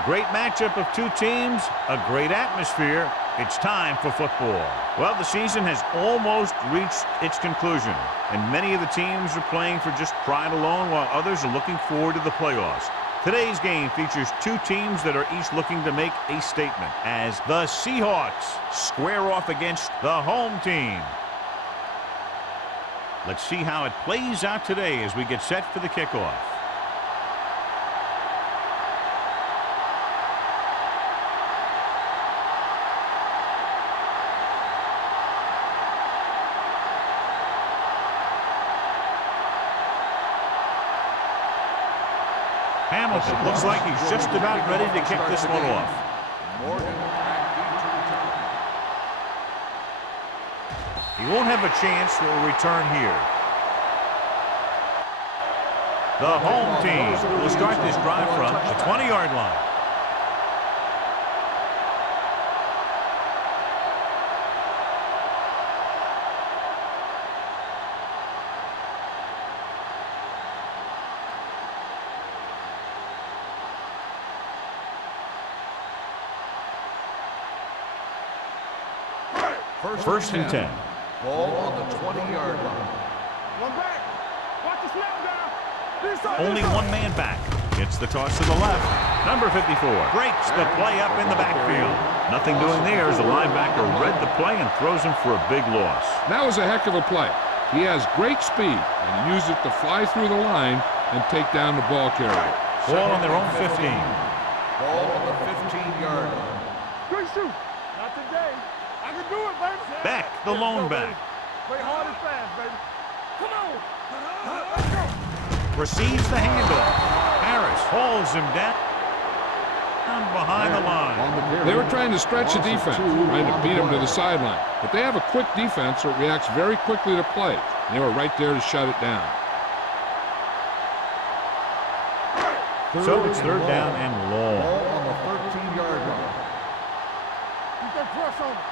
A great matchup of two teams, a great atmosphere. It's time for football. Well, the season has almost reached its conclusion, and many of the teams are playing for just pride alone, while others are looking forward to the playoffs. Today's game features two teams that are each looking to make a statement, as the Seahawks square off against the home team. Let's see how it plays out today as we get set for the kickoff. Hamilton looks like he's just about ready to kick this one off. He won't have a chance for a return here. The home team will start this drive from the 20-yard line. First and 10. Ball on the 20-yard line. One back. Watch the snap down. Only one man back. Gets the toss to the left. Number 54 breaks the play up in the backfield. Nothing doing there as the linebacker read the play and throws him for a big loss. That was a heck of a play. He has great speed and he used it to fly through the line and take down the ball carrier. Ball on their own 15. Ball on the 15-yard line. Good shoot. Not today. I can do it, baby. Beck, the lone back. Play hard and fast, baby. Come on. Let's go. Receives the handoff. Harris hauls him down behind the line. They were trying to stretch the defense, trying to beat him to the sideline. But they have a quick defense that reacts very quickly to play. And they were right there to shut it down. So it's third down and long. Ball on the 13-yard line. Keep that press on him.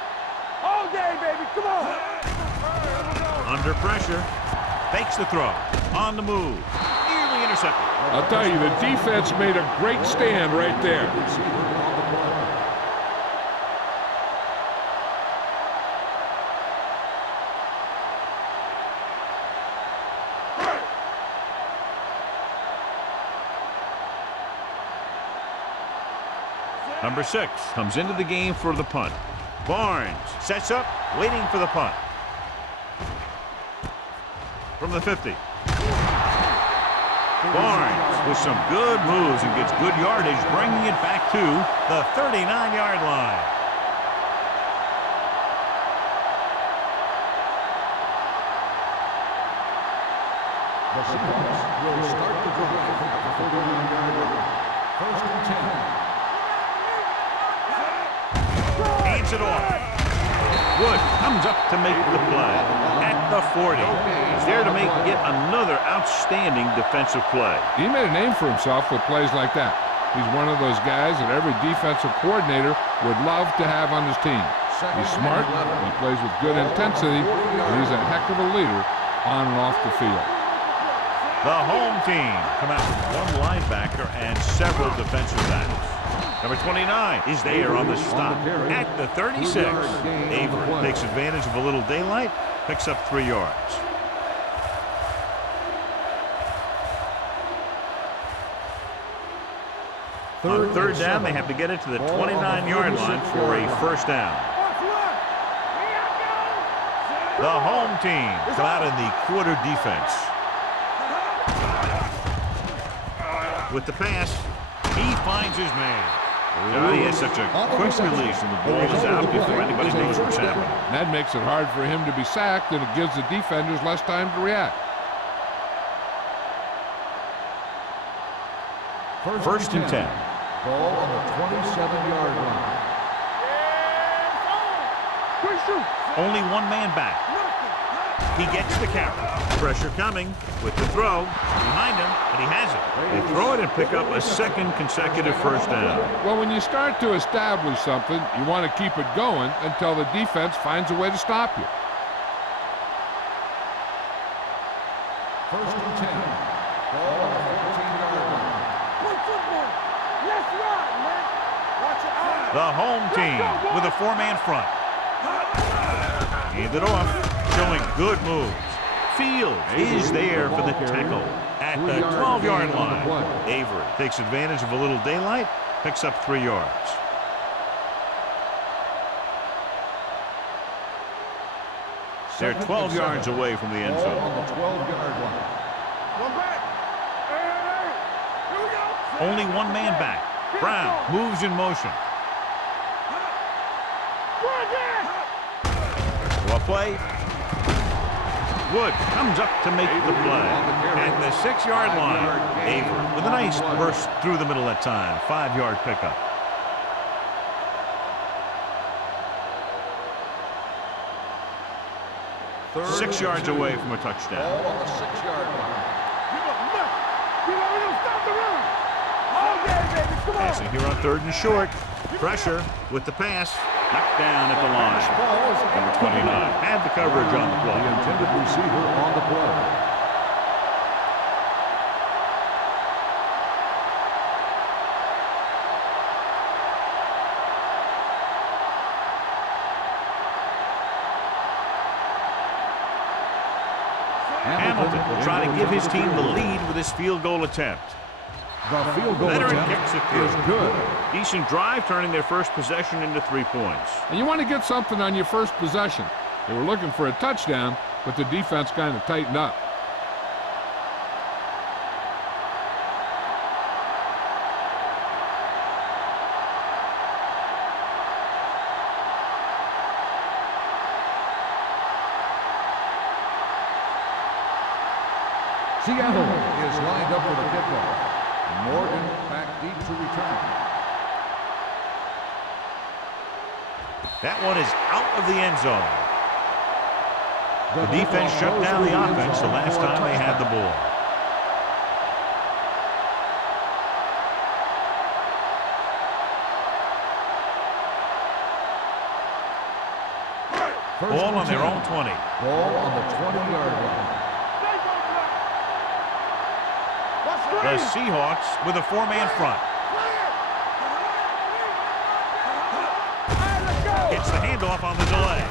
All day, baby. Come on. Under pressure. Fakes the throw. On the move. Nearly intercepted. I'll tell you, the defense made a great stand right there. Number 6 comes into the game for the punt. Barnes sets up, waiting for the punt. From the 50. Barnes with some good moves and gets good yardage, bringing it back to the 39-yard line. The Seahawks will start the drive at the 39-yard line. First and 10. Hands it off. Wood comes up to make the play. At the 40. He's there to make yet another outstanding defensive play. He made a name for himself with plays like that. He's one of those guys that every defensive coordinator would love to have on his team. He's smart, he plays with good intensity, and he's a heck of a leader on and off the field. The home team come out with one linebacker and several defensive backs. Number 29 is there on the stop at the 36. Avery takes advantage of a little daylight, picks up 3 yards. On third down, they have to get it to the 29-yard line for a first down. The home team come out in the quarter defense. With the pass, he finds his man. He has such a quick release, and the ball is out before anybody knows what's happening. That makes it hard for him to be sacked, and it gives the defenders less time to react. First and 10. Ball on the 27-yard line. Good shoot. Only one man back. He gets the carry. Pressure coming with the throw. Behind him, but he has it. They throw it and pick up a second consecutive first down. Well, when you start to establish something, you want to keep it going until the defense finds a way to stop you. First and 10. Ball on the 14-yard line. Good football. Let's ride, man. The home team with a 4-man front. Hand it off, showing good moves. Fields is there for the tackle at the 12-yard line. Avery takes advantage of a little daylight, picks up 3 yards. They're 12 yards away from the end zone. On the 12-yard line. One back. Hey. Here we go. Only 1 man back. Brown moves in motion. Well play. Wood comes up to make the play. At the 6-yard line, Avery with a nice burst through the middle that time. 5-yard pickup. Third 6 yards away from a touchdown. Ball on the 6-yard line. Stop the run. All day, baby. Come on. Passing here on 3rd and short. Pressure with the pass. Knocked down at the line. Number 29 had the coverage on the The play. intended receiver on the play. Hamilton will try to give his team the lead with his field goal attempt. The field goal Veteran attempt kicks it is through. good. Decent drive, turning their first possession into 3 points. And you want to get something on your first possession. They were looking for a touchdown, but the defense kind of tightened up. Seattle is lined up for the kickoff. Morgan back deep to return. That one is out of the end zone. The defense shut down the offense the last time they had the ball. Ball on their own 20. Ball on the 20-yard line. The Seahawks with a 4-man front. Gets the handoff on the delay.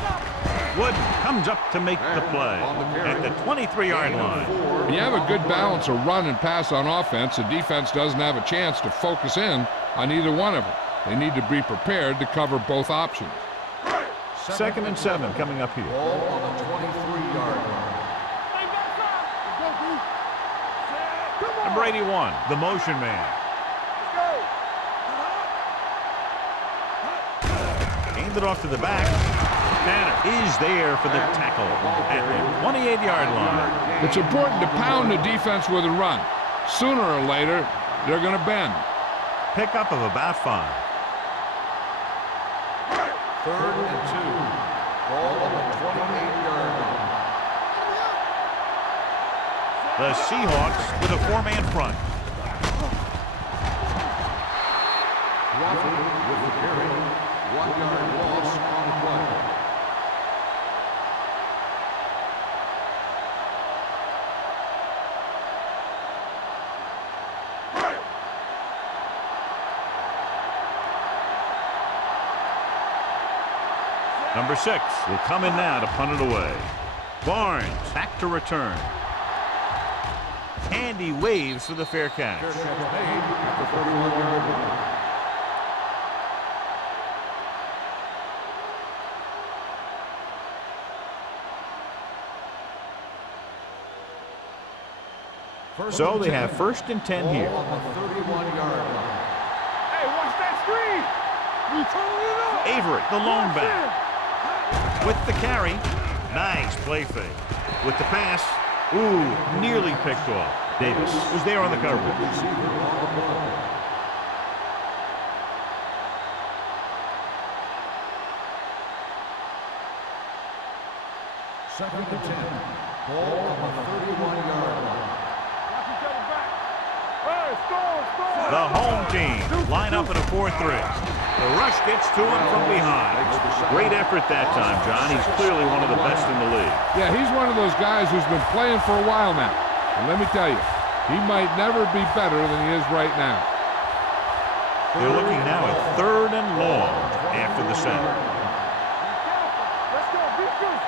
Wood comes up to make the play at the 23-yard line. When you have a good balance of run and pass on offense, the defense doesn't have a chance to focus in on either one of them. They need to be prepared to cover both options. 2nd and 7 coming up here. Ball on the 23-yard line. Number 81, the motion man. Hand it off to the back. Tanner is there for the tackle at the 28-yard line. It's important to pound the defense with a run. Sooner or later, they're going to bend. Pickup of about 5. 3rd and 2. Ball on the 28-yard line. The Seahawks with a 4-man front. Crawford with the carry. 1-yard loss on the play. Number 6 will come in now to punt it away. Barnes back to return. And he waves for the fair catch. Fair catch made at the 31-yard line. So they have 1st and 10 here. Ball on the 31-yard line. Hey, watch that screen. We turning it up. Avery, the lone back. With the carry. Nice play fake. With the pass. Ooh, nearly picked off. Davis was there on the coverage. Receiver on the play. Second and 10. Ball on the 31-yard line. Watch each other back. Hey, score. The home team line up in a 4-3. The rush gets to him from behind. Great effort that time, John. He's clearly one of the best in the league. Yeah, he's one of those guys who's been playing for a while now. And let me tell you, he might never be better than he is right now. They're looking now at 3rd and long after the set. Let's go. Be good.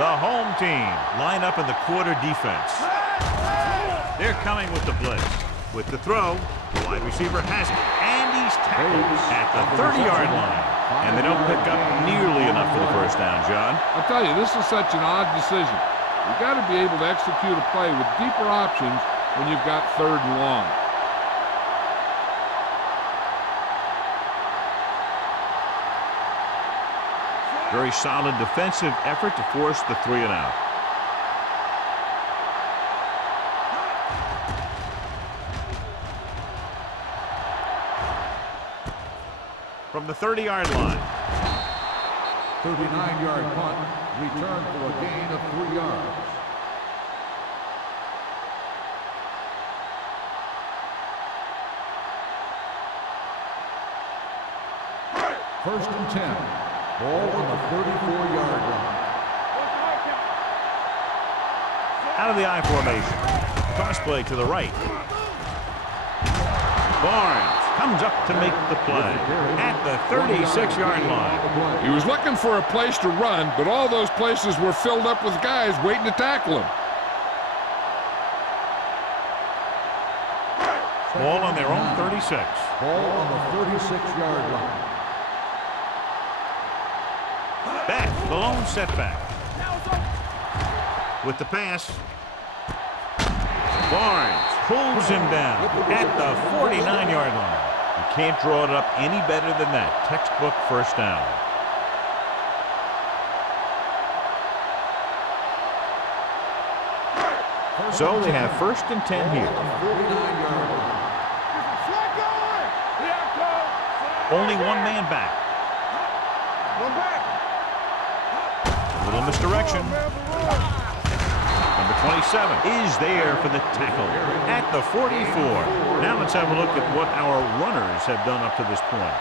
The home team line up in the quarter defense. They're coming with the blitz. With the throw, the wide receiver has it. And he's tackled at the 30-yard line. And they don't pick up nearly enough for the first down, John. I'll tell you, this is such an odd decision. You've got to be able to execute a play with deeper options when you've got 3rd and long. Very solid defensive effort to force the 3 and out. From the 30-yard line. 39-yard punt, return for a gain of 3 yards. First and 10. Ball on the 34-yard line. Out of the I formation. Cross play to the right. Barnes comes up to make the play at the 36-yard line. He was looking for a place to run, but all those places were filled up with guys waiting to tackle him. Ball on their own 36. Ball on the 36-yard line. Back, the lone setback. With the pass. Barnes pulls him down at the 49-yard line. You can't draw it up any better than that. Textbook first down. So they have 1st and 10 here. 49-yard line. Only one man back. Little misdirection. Number 27 is there for the tackle at the 44. Now let's have a look at what our runners have done up to this point.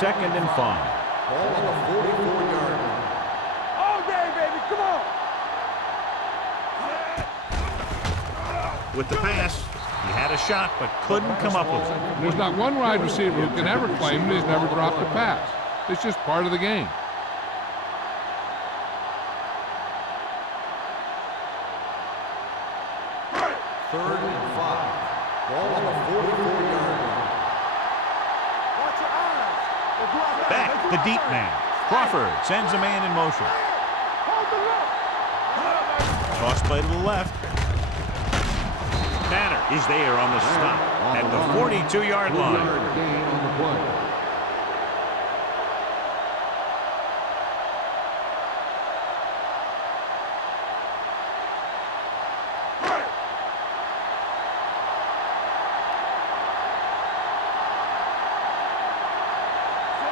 Second and 5. Ball on the 44-yard line. All day, baby. Come on. With the pass, he had a shot but couldn't come up with it. There's not one wide receiver who can ever claim that he's never dropped a pass. It's just part of the game. Third and 5. Ball on the 44-yard line. Watch your eyes. Back, the deep man. Crawford sends a man in motion. Hold the look. Toss play to the left. Tanner is there on the stop at the 42-yard line. Gain on the play.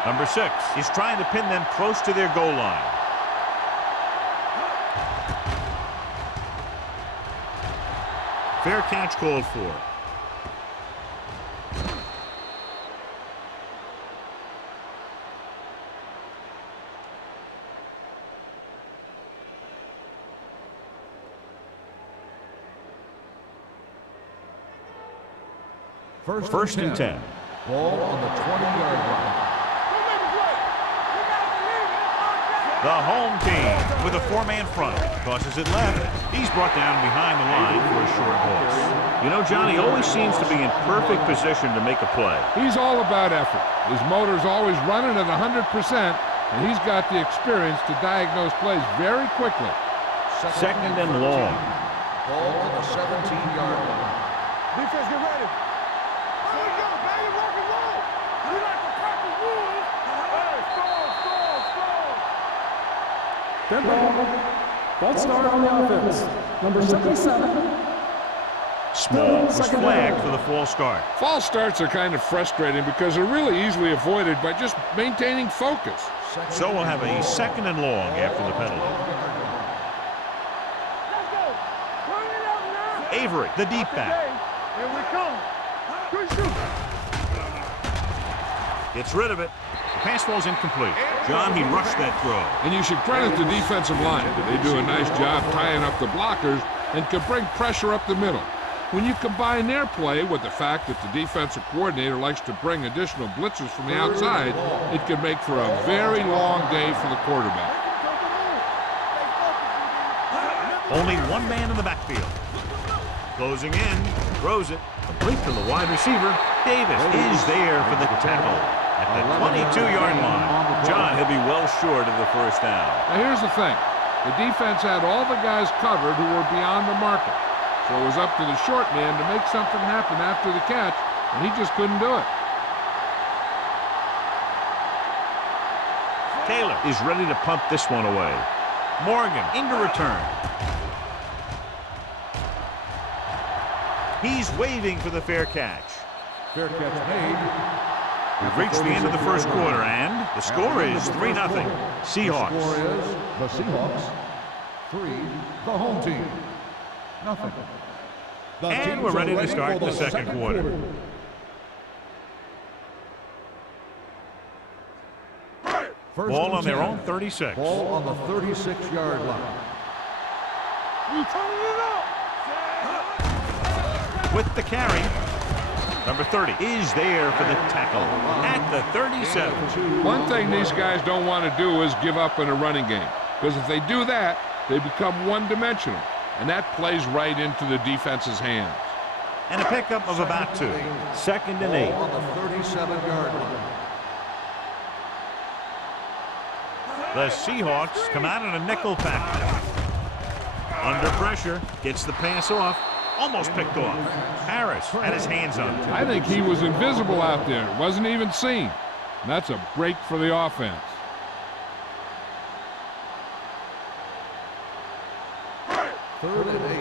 Number 6 is trying to pin them close to their goal line. Fair catch called for. First and 10. Ball on the 20-yard line. The home team with a 4-man front. Tosses it left. He's brought down behind the line for a short loss. You know, Johnny always seems to be in perfect position to make a play. He's all about effort. His motor's always running at 100%, and he's got the experience to diagnose plays very quickly. Second and long. Ball on the 17-yard line. Defense, get ready. Here we go, baby. Rock and roll. We like to crack the wood. Hey, score. Good ball. False start on the offense. Number 77. Small was flagged for the false start. False starts are kind of frustrating because they're really easily avoided by just maintaining focus. So we'll have a second and long after the penalty. Let's go. Turn it up now. Avery, the deep back. Here we come. Good shoot. Gets rid of it. The pass falls incomplete. John, he rushed that throw. And you should credit the defensive line. They do a nice job tying up the blockers, and can bring pressure up the middle. When you combine their play with the fact that the defensive coordinator likes to bring additional blitzes from the outside, it can make for a very long day for the quarterback. Only one man in the backfield. Closing in, throws it, complete to the wide receiver. Davis is there for the tackle at the 22-yard line. John, he'll be well short of the first down. Now here's the thing. The defense had all the guys covered who were beyond the marker. So it was up to the short man to make something happen after the catch, and he just couldn't do it. Taylor is ready to punt this one away. Morgan into return. He's waving for the fair catch. Fair catch made. We've reached the end of the first quarter, and the score is 3-0. Seahawks. The score is the Seahawks 3, the home team nothing. And we're ready to start the second quarter. Ball on their own 36. Ball on the 36-yard line. We turning it up. With the carry, number 30 is there for the tackle at the 37. One thing these guys don't want to do is give up in a running game, because if they do that, they become one-dimensional, and that plays right into the defense's hands. And a pickup of about 2. 2nd and 8. Ball on the 37-yard line. The Seahawks come out in a nickel package. Under pressure, gets the pass off, almost picked off. Harris had his hands on it. I think he was invisible out there. Wasn't even seen. And that's a break for the offense. Third and 8.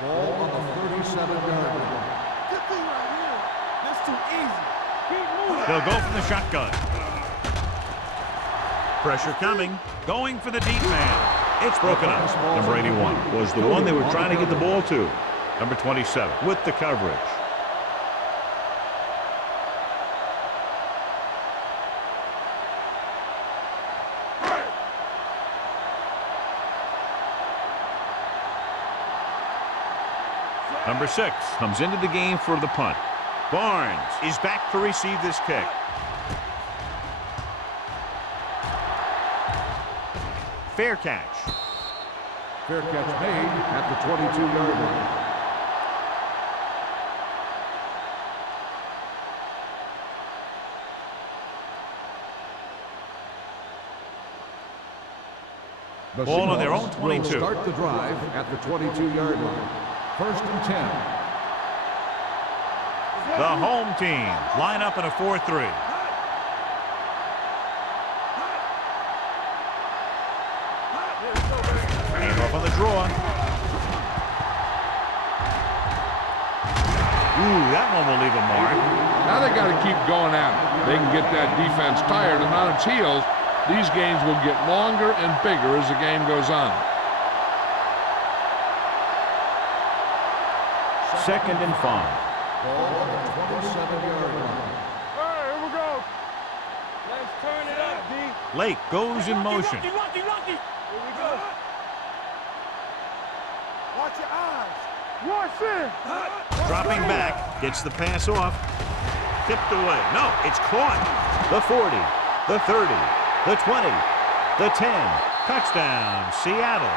Ball on the 37-yard line. Good thing right here. That's too easy. Keep moving. They'll go from the shotgun. Pressure coming, going for the deep man. It's broken up. Number 81 was the one they were trying to get the ball to. Number 27 with the coverage. Number 6 comes into the game for the punt. Barnes is back to receive this kick. Fair catch. Fair catch made at the 22-yard line. The Ball on their own Seahawks 22. will start the drive at the 22-yard line. 1st and 10. The home team line up in a 4-3. Handoff on the draw. Ooh, that one will leave a mark. Now they got to keep going at it. They can get that defense tired and on its heels. These games will get longer and bigger as the game goes on. 2nd and 5. Ball on the 27-yard line. All right, here we go. Let's turn it up, D. Lake goes in motion. Lucky. Here we go. Watch your eyes. Watch it. Dropping back, gets the pass off. Tipped away. No, it's caught. The 40, the 30, the 20, the 10. Touchdown, Seattle.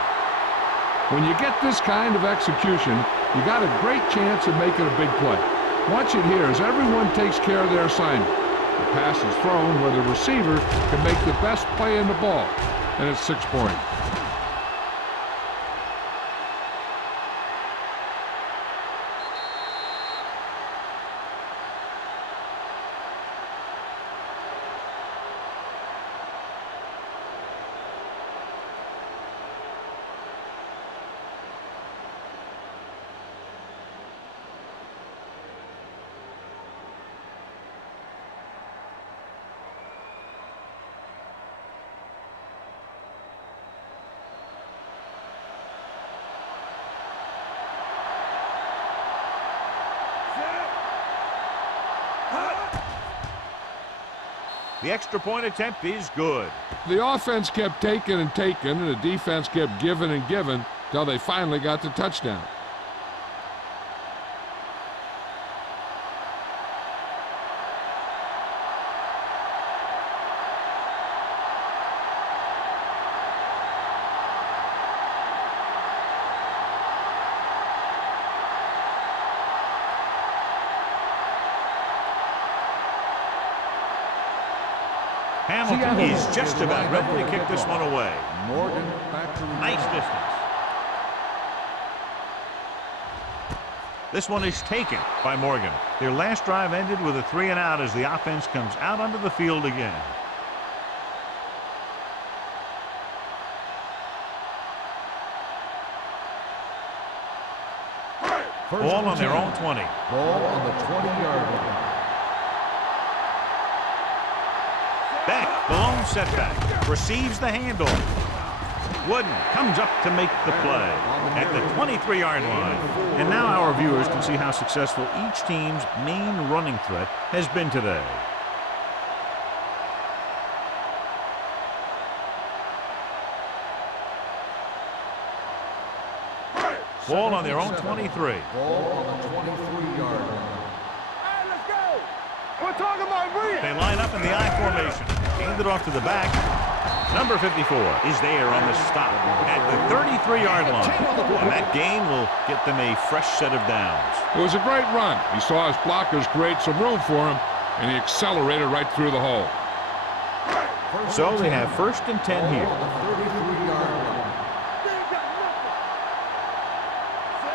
When you get this kind of execution, you got a great chance of making a big play. Watch it here as everyone takes care of their assignment. The pass is thrown where the receiver can make the best play in the ball, and it's 6 points. The extra point attempt is good. The offense kept taking and taking, and the defense kept giving and giving, till they finally got the touchdown. Hamilton is just about ready to kick this one away. Morgan back to Nice distance. This one is taken by Morgan. Their last drive ended with a 3-and-out as the offense comes out onto the field again. Ball on their own 20. Ball on the 20-yard line. Back, the lone setback, receives the handoff. Wooden comes up to make the play at the 23-yard line. And now our viewers can see how successful each team's main running threat has been today. Ball on their own 23. Ball on the 23-yard line. Hey, let's go. We're talking about breathing. They line up in the I formation. Hand it off to the back. Number 54 is there on the stop at the 33-yard line. And that gain will get them a fresh set of downs. It was a great run. He saw his blockers create some room for him, and he accelerated right through the hole. So they have 1st and 10 here. On the 33-yard line.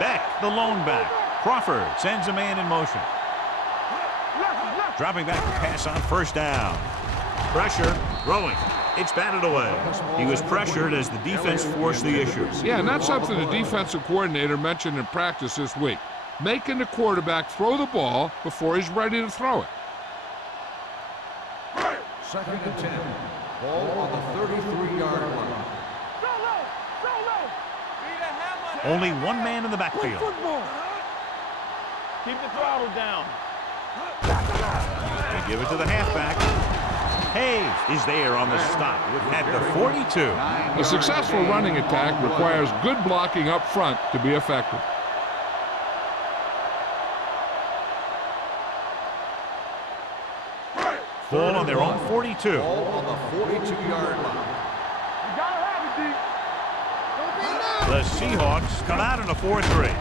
Back, the lone back. Crawford sends a man in motion. Dropping back to pass on 1st down. Pressure, throwing. It's batted away. He was pressured as the defense forced the issue. Yeah, and that's something the defensive coordinator mentioned in practice this week. Making the quarterback throw the ball before he's ready to throw it. 2nd and 10. Ball on the 33-yard line. Only one man in the backfield. Keep the throttle down. They give it to the halfback. Hayes is there on the stop at the 42. A successful running attack requires good blocking up front to be effective. Ball on their own 42. Ball on the 42-yard line. You gotta have it, D. The Seahawks come out in a 4-3.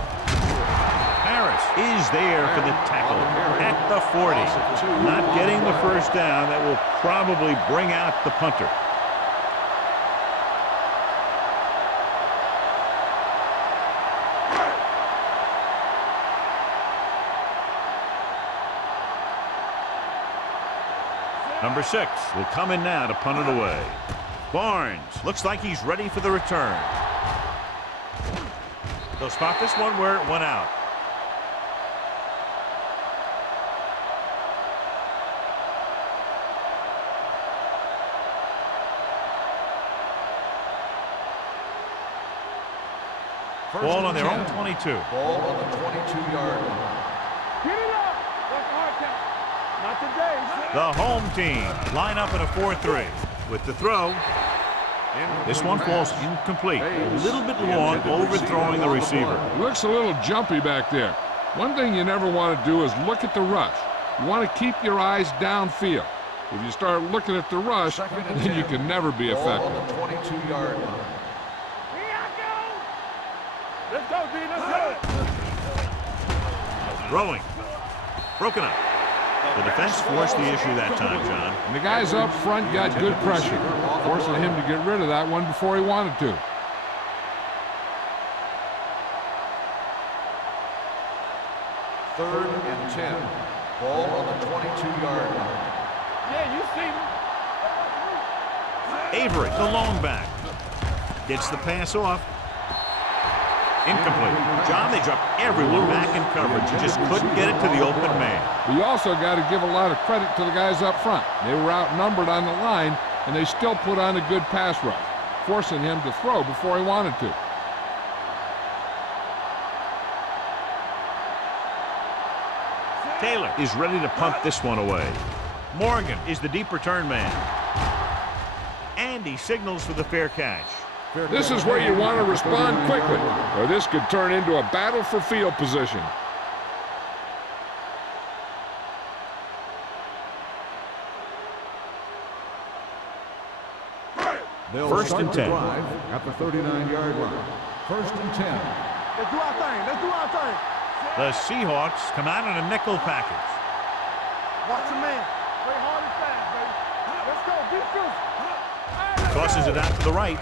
Harris is there for the tackle at the 40. Not getting the 1st down. That will probably bring out the punter. Number 6 will come in now to punt it away. Barnes looks like he's ready for the return. They'll spot this one where it went out. Ball on their own 22. Ball on the 22-yard line. Get it up. That's a hard count. Not today. The home team line up in a 4-3. With the throw, this one falls incomplete. A little bit long, overthrowing the receiver. He looks a little jumpy back there. One thing you never want to do is look at the rush. You want to keep your eyes downfield. If you start looking at the rush, then you can never be effective. Ball on the 22-yard line. Here I go. Let's go, D. Let's go. Throwing. Broken up. The defense forced the issue that time, John. And the guys up front got good pressure, forcing him to get rid of that one before he wanted to. Third and 10. Ball on the 22-yard line. Yeah, you see me. Avery, the lone back. Gets the pass off. Incomplete. John, they dropped everyone back in coverage. You just couldn't get it to the open man. We also got to give a lot of credit to the guys up front. They were outnumbered on the line, and they still put on a good pass rush, forcing him to throw before he wanted to. Taylor is ready to punt this one away. Morgan is the deep return man. And he signals for the fair catch. This is where you want to respond quickly, or this could turn into a battle for field position. First and 10. At the 39-yard line. First and 10. Let's do our thing. Let's do our thing. The Seahawks come out in a nickel package. Watch your man. Play hard and fast, baby. Let's go. Be crucial. Tosses it out to the right.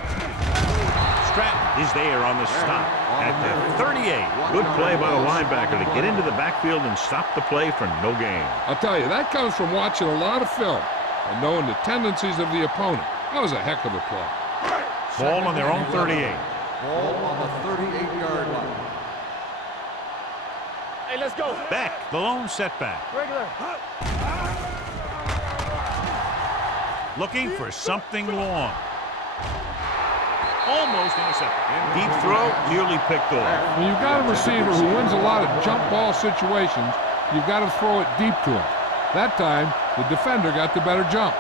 Stratton is there on the stop at the 38. Good play by the linebacker to get into the backfield and stop the play for no gain. I'll tell you, that comes from watching a lot of film and knowing the tendencies of the opponent. That was a heck of a play. Ball on their own 38. Ball on the 38-yard line. Hey, let's go. Beck, the lone setback. Regular. Looking for something long. Almost intercepted. Deep throw, nearly picked off. When you've got a receiver who wins a lot of jump ball situations, you've got to throw it deep to him. That time, the defender got the better jump.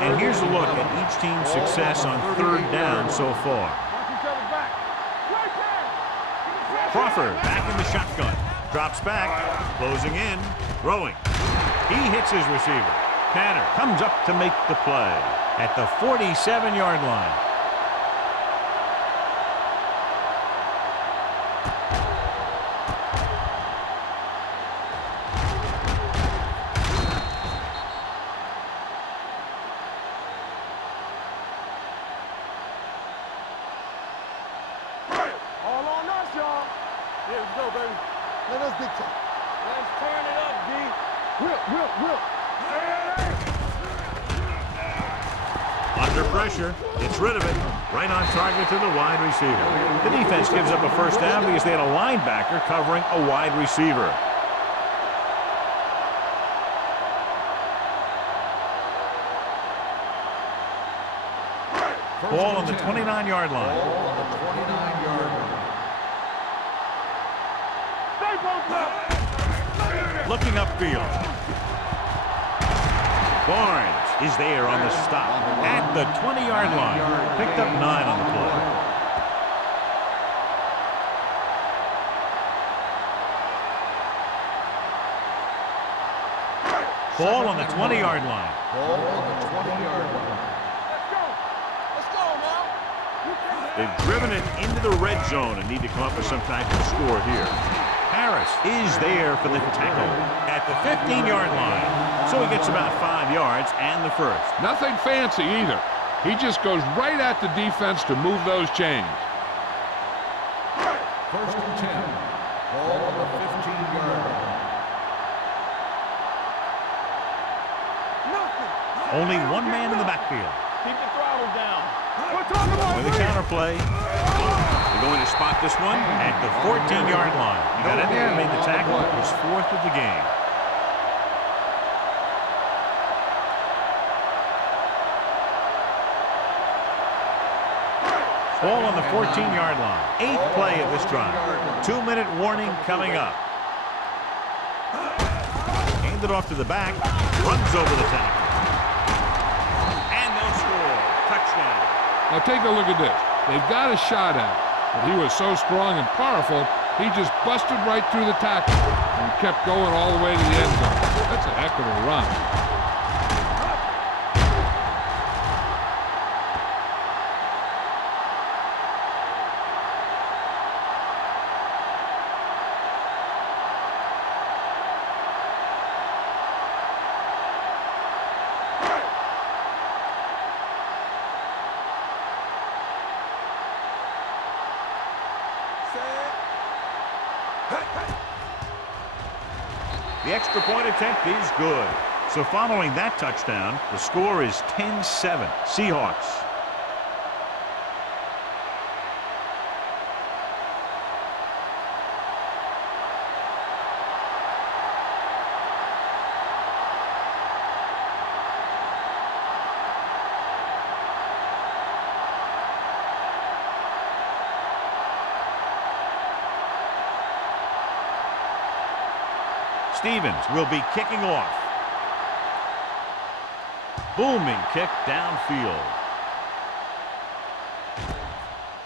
And here's a look at each team's success on third down so far. Watch each other back. Right there. Crawford back in the shotgun. Drops back, closing in, throwing. He hits his receiver. Tanner comes up to make the play at the 47-yard line. All on us, y'all. Here we go, baby. Let us dictate. Let's turn it up, D. Whip. Under pressure, gets rid of it. Right on target to the wide receiver. The defense gives up a first down because they had a linebacker covering a wide receiver. Ball on the 29-yard line. Ball on the 29-yard line. Stay both up. Looking upfield. Barnes is there on the stop at the 20-yard line. Picked up 9 on the play. Ball on the 20-yard line. Ball on the 20-yard line. Let's go. Let's go now. They've driven it into the red zone and need to come up with some type of score here. Harris is there for the tackle at the 15-yard line. So he gets about 5 yards and the first. Nothing fancy either. He just goes right at the defense to move those chains. First and 10. Ball on the 15-yard line. Nothing. Only one man in the backfield. Keep the throttle down. We're talking about With a counterplay, they're going to spot this one at the 14-yard line. He got in there and made the tackle. It was 4th of the game. Ball on the 14-yard line. 8th play of this drive. 2-minute warning coming up. Handed off to the back. Runs over the tackle. And they'll score. Touchdown. Now take a look at this. They've got a shot at it, but he was so strong and powerful, he just busted right through the tackle and kept going all the way to the end zone. That's a heck of a run. The extra point attempt is good. So following that touchdown, the score is 10-7. Seahawks. Stevens will be kicking off. Booming kick downfield.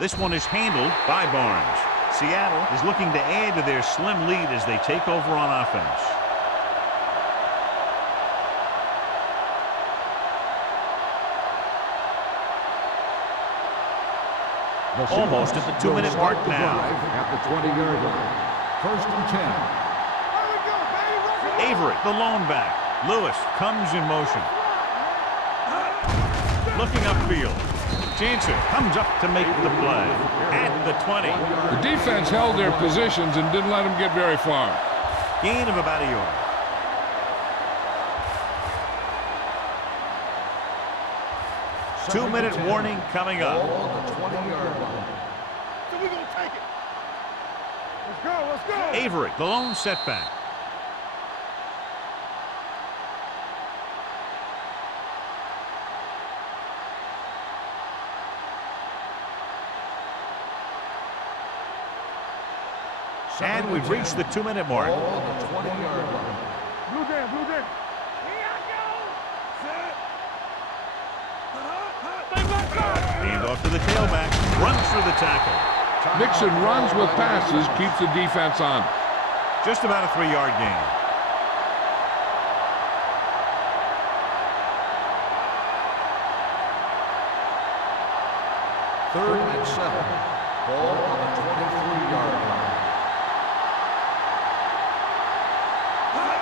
This one is handled by Barnes. Seattle is looking to add to their slim lead as they take over on offense. Almost at the 2-minute mark now. At the 20-yard line. First and 10. Avery, the lone back. Lewis comes in motion. Looking upfield. Jansen comes up to make the play. At the 20. The defense held their positions and didn't let them get very far. Gain of about a yard. Two-minute warning coming up. On the 20-yard line. So we're going to take it. Let's go, let's go. Avery, the lone setback. And we've reached the 2-minute mark. On the 20-yard line. Blue jam, blue jam. Here I go. Set. Hand off to the tailback. Runs through the tackle. Mixon runs with passes, keeps the defense on. Just about a 3-yard gain. Third and 7. Ball on the 23-yard line.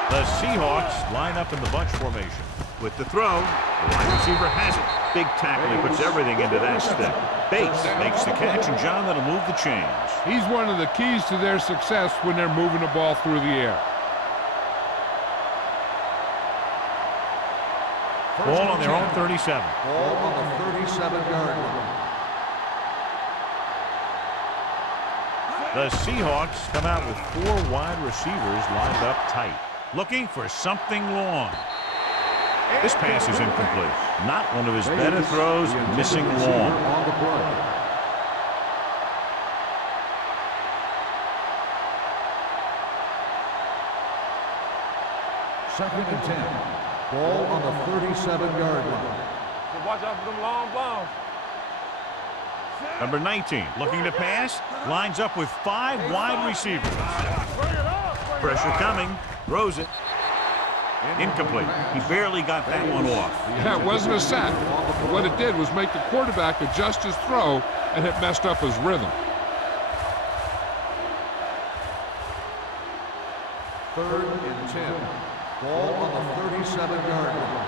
The Seahawks line up in the bunch formation. With the throw, the wide receiver has it. Big tackle. He puts everything into that stick. Bates makes the catch, and John, that'll move the chains. He's one of the keys to their success when they're moving the ball through the air. Ball on their own 37. Ball on the 37-yard line. The Seahawks come out with 4 wide receivers lined up tight, looking for something long. This pass is incomplete. Not one of his better throws, missing long. On the play. Second and 10. Ball on the 37-yard line. So watch out for them long balls. Number 19, looking to pass, lines up with 5 wide receivers. Pressure coming, throws it. Incomplete. He barely got that one off. Yeah, it wasn't a sack. But what it did was make the quarterback adjust his throw, and it messed up his rhythm. Third and 10. Ball on the 37-yard line.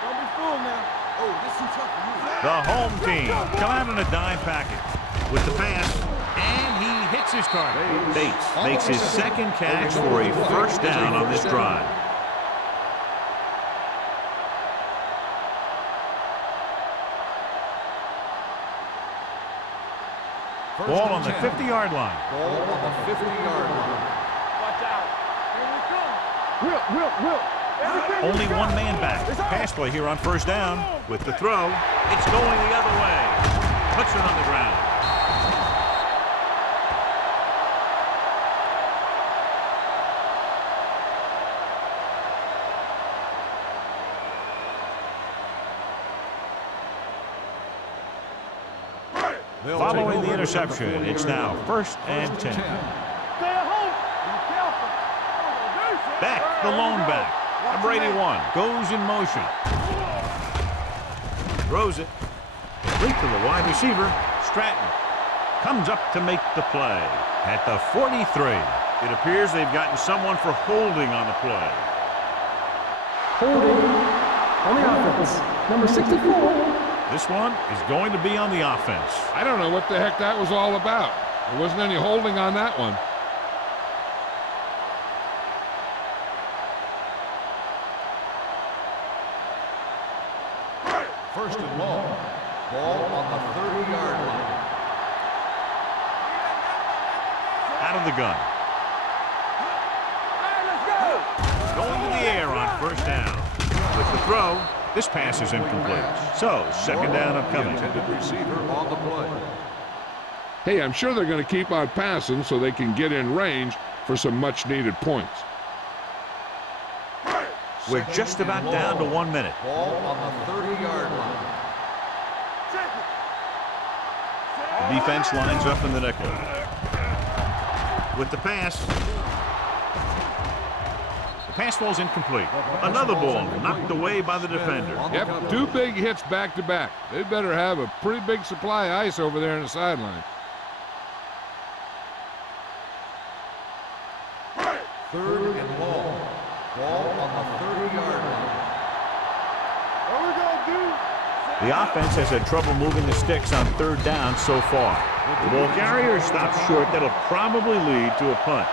Don't be fooled now. Oh, this is tough for you. The home team come out in a dime package with the pass, and he hits his target. Bates makes his second catch for a first down on this drive. Ball on the 50-yard line. Ball on the 50-yard line. Watch out. Here we come. Will. Only one man back. Pass play here on first down. With the throw, it's going the other way. Puts it on the ground. Following the interception, it's now first and 10. Stay at home. Be careful. Back, the lone back. Number 81 goes in motion. Throws it. Complete to the wide receiver. Stratton comes up to make the play. At the 43. It appears they've gotten someone for holding on the play. Holding on the offense. Number 64. This one is going to be on the offense. I don't know what the heck that was all about. There wasn't any holding on that one. First and long. Ball on the 30-yard line. Out of the gun. Going to the air on first down. With the throw, this pass is incomplete. So, second down upcoming. Intended receiver on the play. Hey, I'm sure they're going to keep on passing so they can get in range for some much-needed points. We're just about down to 1 minute. Ball on the 30-yard line. Defense lines up in the nickel. With the pass. The pass falls incomplete. Another ball knocked away by the defender. Yep, 2 big hits back-to-back. They better have a pretty big supply of ice over there in the sideline. Third and long. Ball on the 30-yard line. What we gonna do? The offense has had trouble moving the sticks on 3rd down so far. The ball carrier stops short. That'll probably lead to a punt.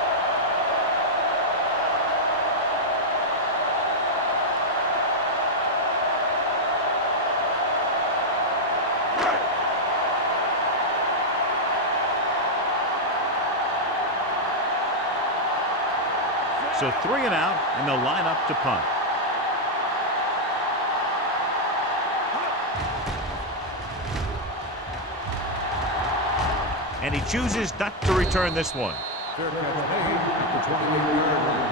So 3 and out, and they'll line up to punt. And he chooses not to return this one. Fair catch made at the 28-yard line.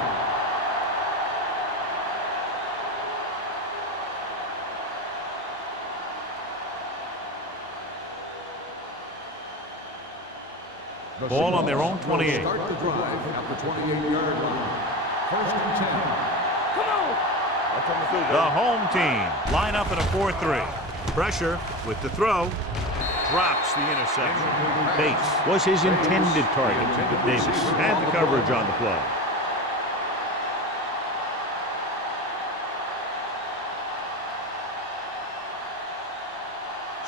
Ball on their own 28. Start the drive at the 28-yard line. 1st and 10. Come on! I'm coming through, The home team line up in a 4-3. Pressure with the throw. Drops the interception. Bates was his intended target. Davis had the coverage on the play.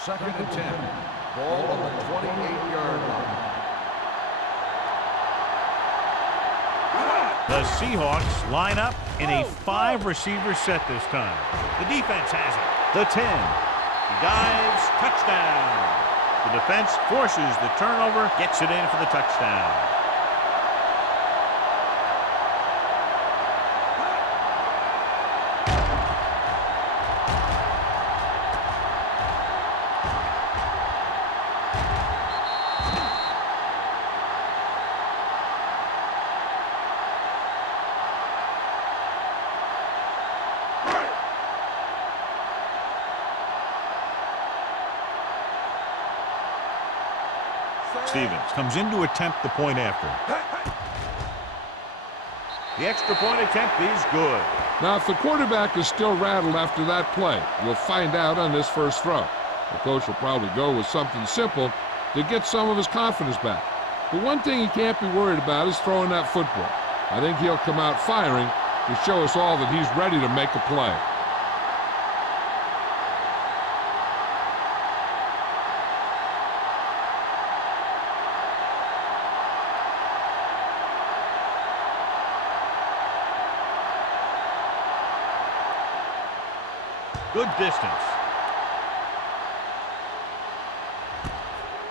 Second and 10. Ball on the 28-yard line. The Seahawks line up in a 5-receiver set this time. The defense has it. The 10. He dives. Touchdown. The defense forces the turnover, gets it in for the touchdown. Stevens comes in to attempt the point after. The extra point attempt is good. Now, if the quarterback is still rattled after that play, we'll find out on this first throw. The coach will probably go with something simple to get some of his confidence back. The one thing he can't be worried about is throwing that football. I think he'll come out firing to show us all that he's ready to make a play. Good distance.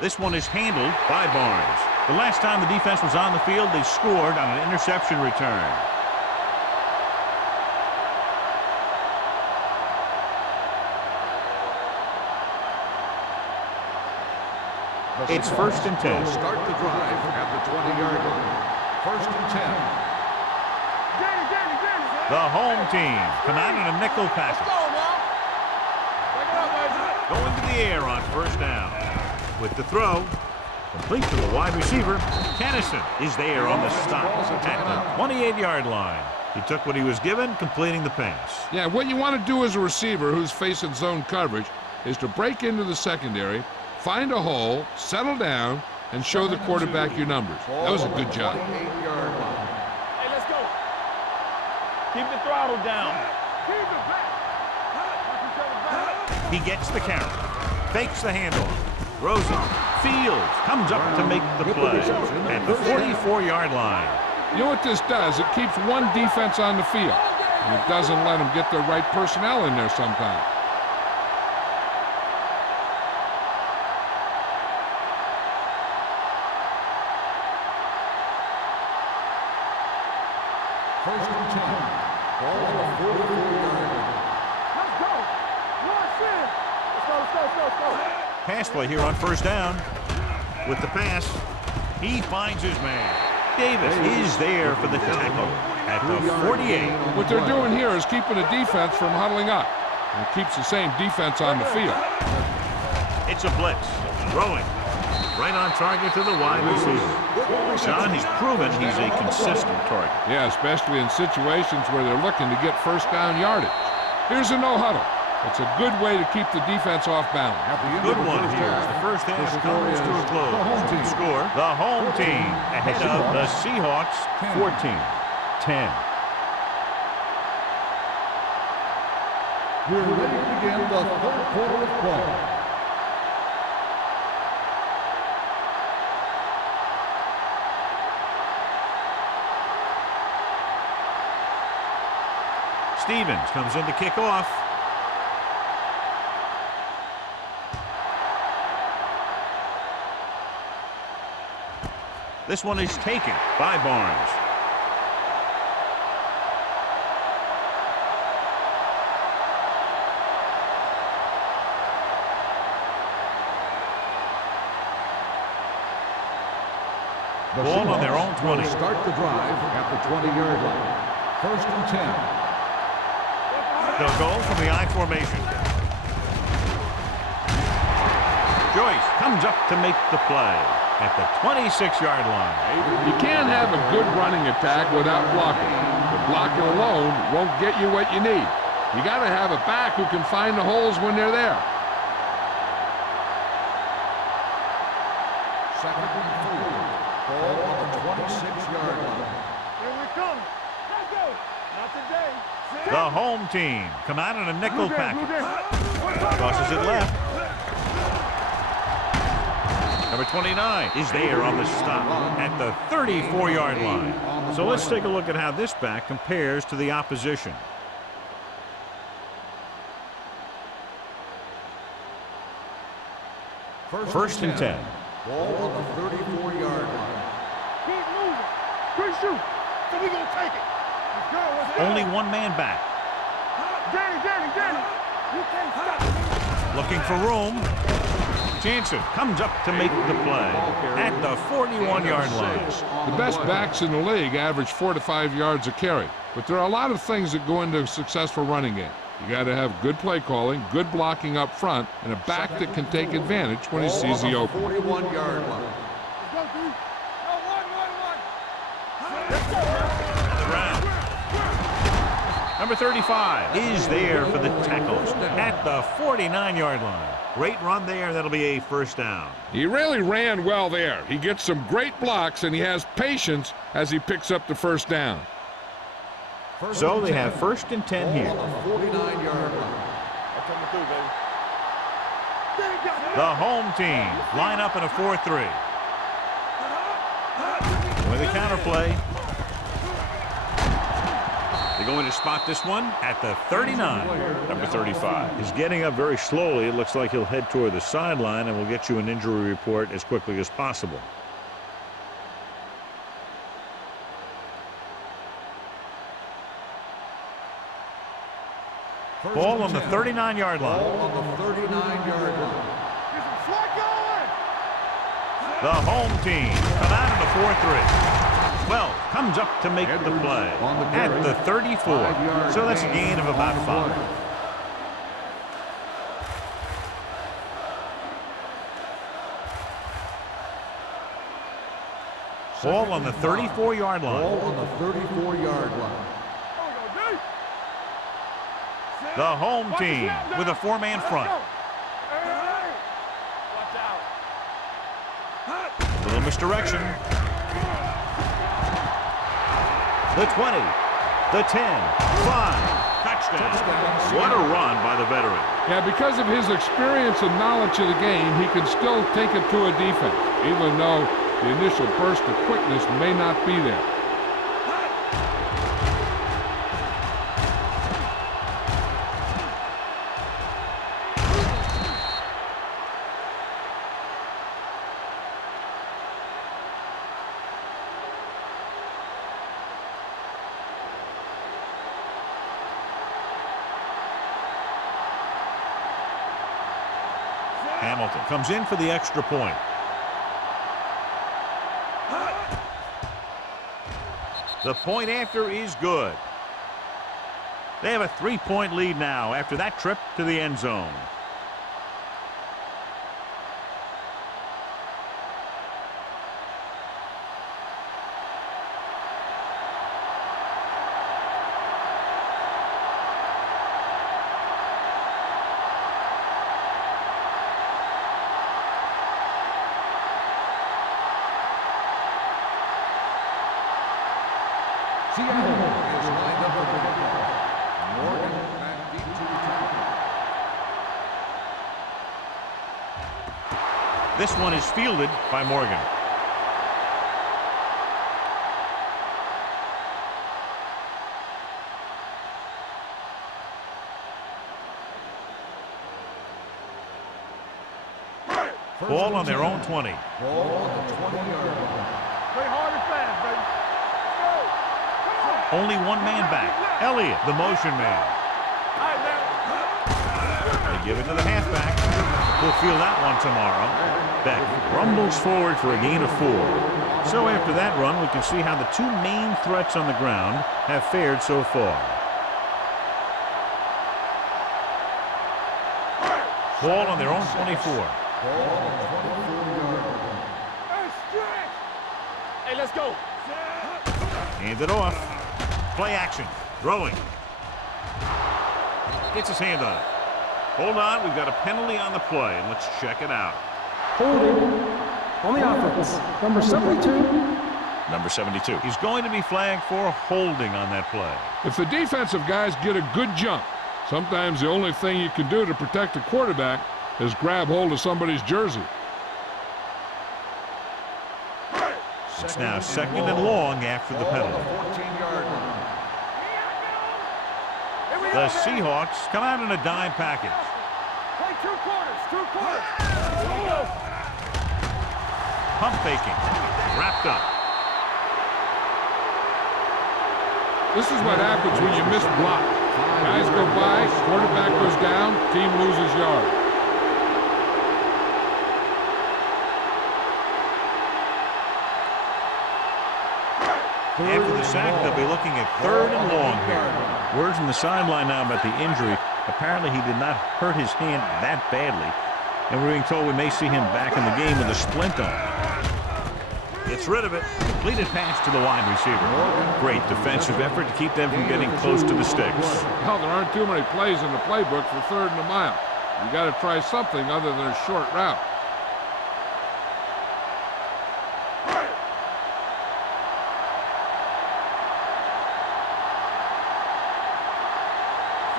This one is handled by Barnes. The last time the defense was on the field, they scored on an interception return. It's 1st and 10. Start the drive at the 20-yard line. 1st and 10. The home team come out in a nickel package. Going to the air on 1st down. With the throw, complete to the wide receiver. Kennison is there on the stop at the 28-yard line. He took what he was given, completing the pass. Yeah, what you want to do as a receiver who's facing zone coverage is to break into the secondary, find a hole, settle down, and show the quarterback your numbers. That was a good job. Hey, let's go. Keep the throttle down. Keep it back. He gets the carry, fakes the handoff, throws it. Fields comes up to make the play at the 44-yard line. You know what this does? It keeps one defense on the field, and it doesn't let them get the right personnel in there sometimes. First and 10. Ball on the 44-yard line. Let's go. Rush in. Let's go. Pass play here on 1st down. With the pass, he finds his man. Davis is there for the tackle at the 48. What they're doing here is keeping the defense from huddling up, and it keeps the same defense on the field. It's a blitz. Throwing. Right on target to the wide receiver. Sean, he's proven he's a consistent target. Yeah, especially in situations where they're looking to get first down yardage. Here's a no-huddle. It's a good way to keep the defense off balance. Good one here. The first half comes to a close. To score, the home team ahead of the Seahawks 14-10. We're ready to begin the third quarter of play. Stevens comes in to kick off. This one is taken by Barnes. Ball on their own 20. Start the drive at the 20-yard line. First and 10. They'll go from the I formation. Joyce comes up to make the play at the 26-yard line. You can't have a good running attack without blocking. But blocking alone won't get you what you need. You got to have a back who can find the holes when they're there. Second and 4. Ball on the 26-yard line. Here we come. Let's go. Not today. The home team come out in a nickel package. Tosses it left. Number 29 is there on the stop at the 34-yard line. So let's take a look at how this back compares to the opposition. First and 10. Ball on the 34-yard line. Keep moving. Good shoot. So we gonna take it. Let's go. Let's go. Only one man back. Danny. You can't stop me. Looking for room. Jansen comes up to make the play at the 41-yard line. The best backs in the league average 4 to 5 yards a carry. But there are a lot of things that go into a successful running game. You got to have good play calling, good blocking up front, and a back that can take advantage when he sees the open. 41-yard line. Let's go, dude. One. Let's go. The round. Number 35 is there for the tackles at the 49-yard line. Great run there. That'll be a first down. He really ran well there. He gets some great blocks, and he has patience as he picks up the first down. So they have first and 10 here. 49-yard line. The home team line up in a 4-3. With a counter play. They're going to spot this one at the 39. Number 35 is getting up very slowly. It looks like he'll head toward the sideline, and we'll get you an injury report as quickly as possible. Ball on the 39-yard line. Ball on the 39-yard line. The home team come out in a 4-3. Well, comes up to make the play at the 34. So that's a gain of about 5. Ball on the 34-yard line. Ball on the 34-yard line. The home team with a 4-man front. A little misdirection. The 20, the 10, 5, touchdown. What a run by the veteran. Yeah, because of his experience and knowledge of the game, he can still take it to a defense, even though the initial burst of quickness may not be there. Hamilton comes in for the extra point. The point after is good. They have a 3-point lead now after that trip to the end zone. This one is fielded by Morgan. Ball on their own 20. Ball on the 20-yard line. Play hard and fast, baby. Go. Only one man back. Elliott, the motion man. All right, man. They give it to the halfback. We'll field that one tomorrow. Beck rumbles forward for a gain of 4. So after that run, we can see how the two main threats on the ground have fared so far. Ball on their own 24. Hey, let's go. Hand it off. Play action. Throwing. Gets his hand on it. Hold on. We've got a penalty on the play, and let's check it out. Holding on the offense. Number 72. Number 72. He's going to be flagged for holding on that play. If the defensive guys get a good jump, sometimes the only thing you can do to protect the quarterback is grab hold of somebody's jersey. It's now second and long after the penalty. The Seahawks come out in a dime package. Play 2 quarters. 2 quarters. Pump faking. Wrapped up. This is what happens when you miss block. Guys go by, quarterback goes down, team loses yards. After the sack, they'll be looking at 3rd and long here. Word from the sideline now about the injury. Apparently, he did not hurt his hand that badly. And we're being told we may see him back in the game with a splint on. Gets rid of it. Completed pass to the wide receiver. Great defensive effort to keep them from getting close to the sticks. Well, there aren't too many plays in the playbook for 3rd and a mile. You got to try something other than a short route.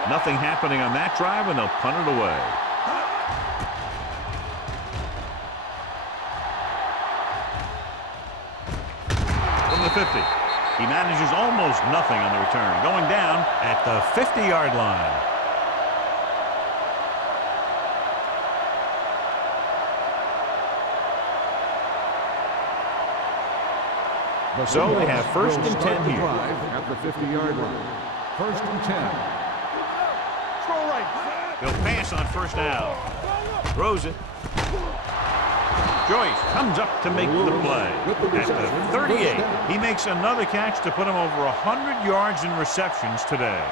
Nothing happening on that drive, and they'll punt it away. From the 50. He manages almost nothing on the return. Going down at the 50-yard line. So they have 1st and 10 here. At the 50-yard line. 1st and 10. He'll pass on 1st down. Throws it. Joyce comes up to make the play. At the 38, he makes another catch to put him over 100 yards in receptions today.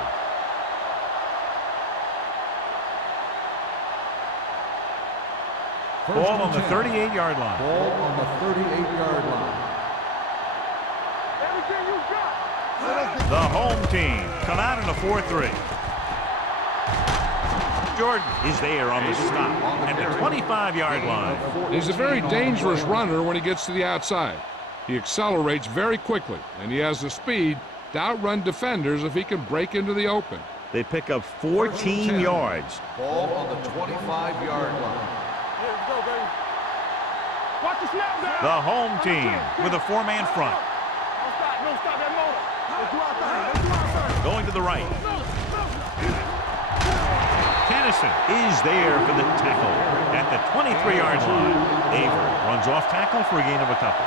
Ball on the 38-yard line. Ball on the 38-yard line. Everything you got. The home team come out in a 4-3. Jordan is there on the stop at the 25-yard line. He's a very dangerous runner when he gets to the outside. He accelerates very quickly, and he has the speed to outrun defenders if he can break into the open. They pick up 14 yards. Ball on the 25-yard line. Here we go, baby. Watch the snap down. The home team with a 4-man front. No, stop that motor. Let's do our thing. Let's do our thing. Going to the right. Kennison is there for the tackle at the 23-yard line. Avery runs off tackle for a gain of a couple.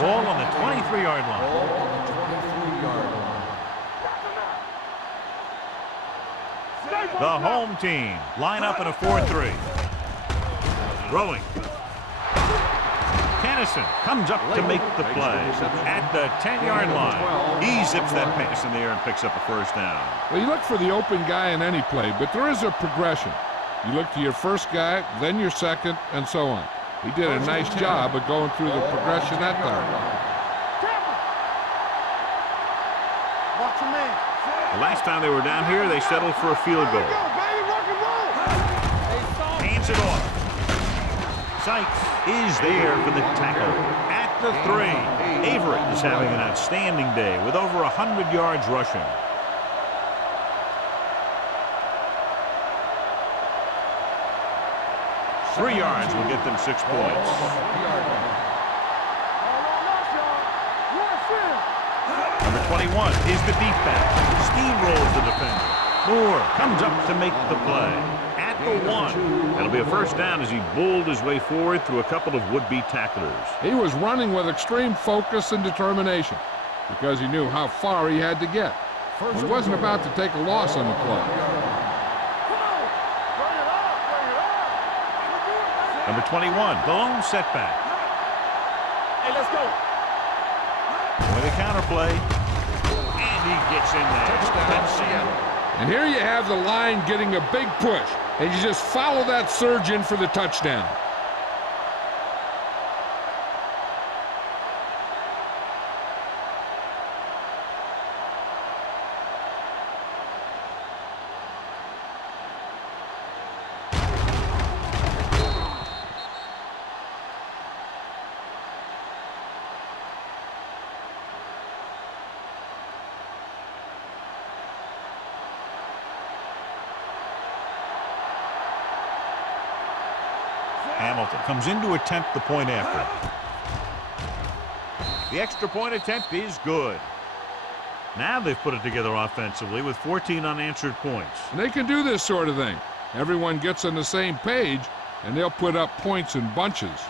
Ball on the 23-yard line. Ball on the 23-yard line. The home team line up in a 4-3. Throwing. Kennison comes up to make the play at the 10-yard line. He zips that pass in the air and picks up a 1st down. Well, you look for the open guy in any play, but there is a progression. You look to your first guy, then your second, and so on. He did a nice job of going through the progression that time. Watch your man. The last time they were down here, they settled for a field goal. Go, baby. Rock and roll. Hands it off. Sykes is there for the tackle at the 3. Avery is having an outstanding day with over 100 yards rushing. 3 yards will get them 6 points. Number 21 is the deep back. Steamrolls the defender. Moore comes up to make the play. At the 1. That'll be a first down as he bulled his way forward through a couple of would-be tacklers. He was running with extreme focus and determination because he knew how far he had to get. He wasn't about to take a loss on the play. Number 21, the lone setback. Hey, let's go. With a counter play. And he gets in there. Touchdown, Seattle. And here you have the line getting a big push, and you just follow that surge in for the touchdown. Hamilton comes in to attempt the point after. The extra point attempt is good. Now they've put it together offensively with 14 unanswered points. And they can do this sort of thing. Everyone gets on the same page, and they'll put up points in bunches.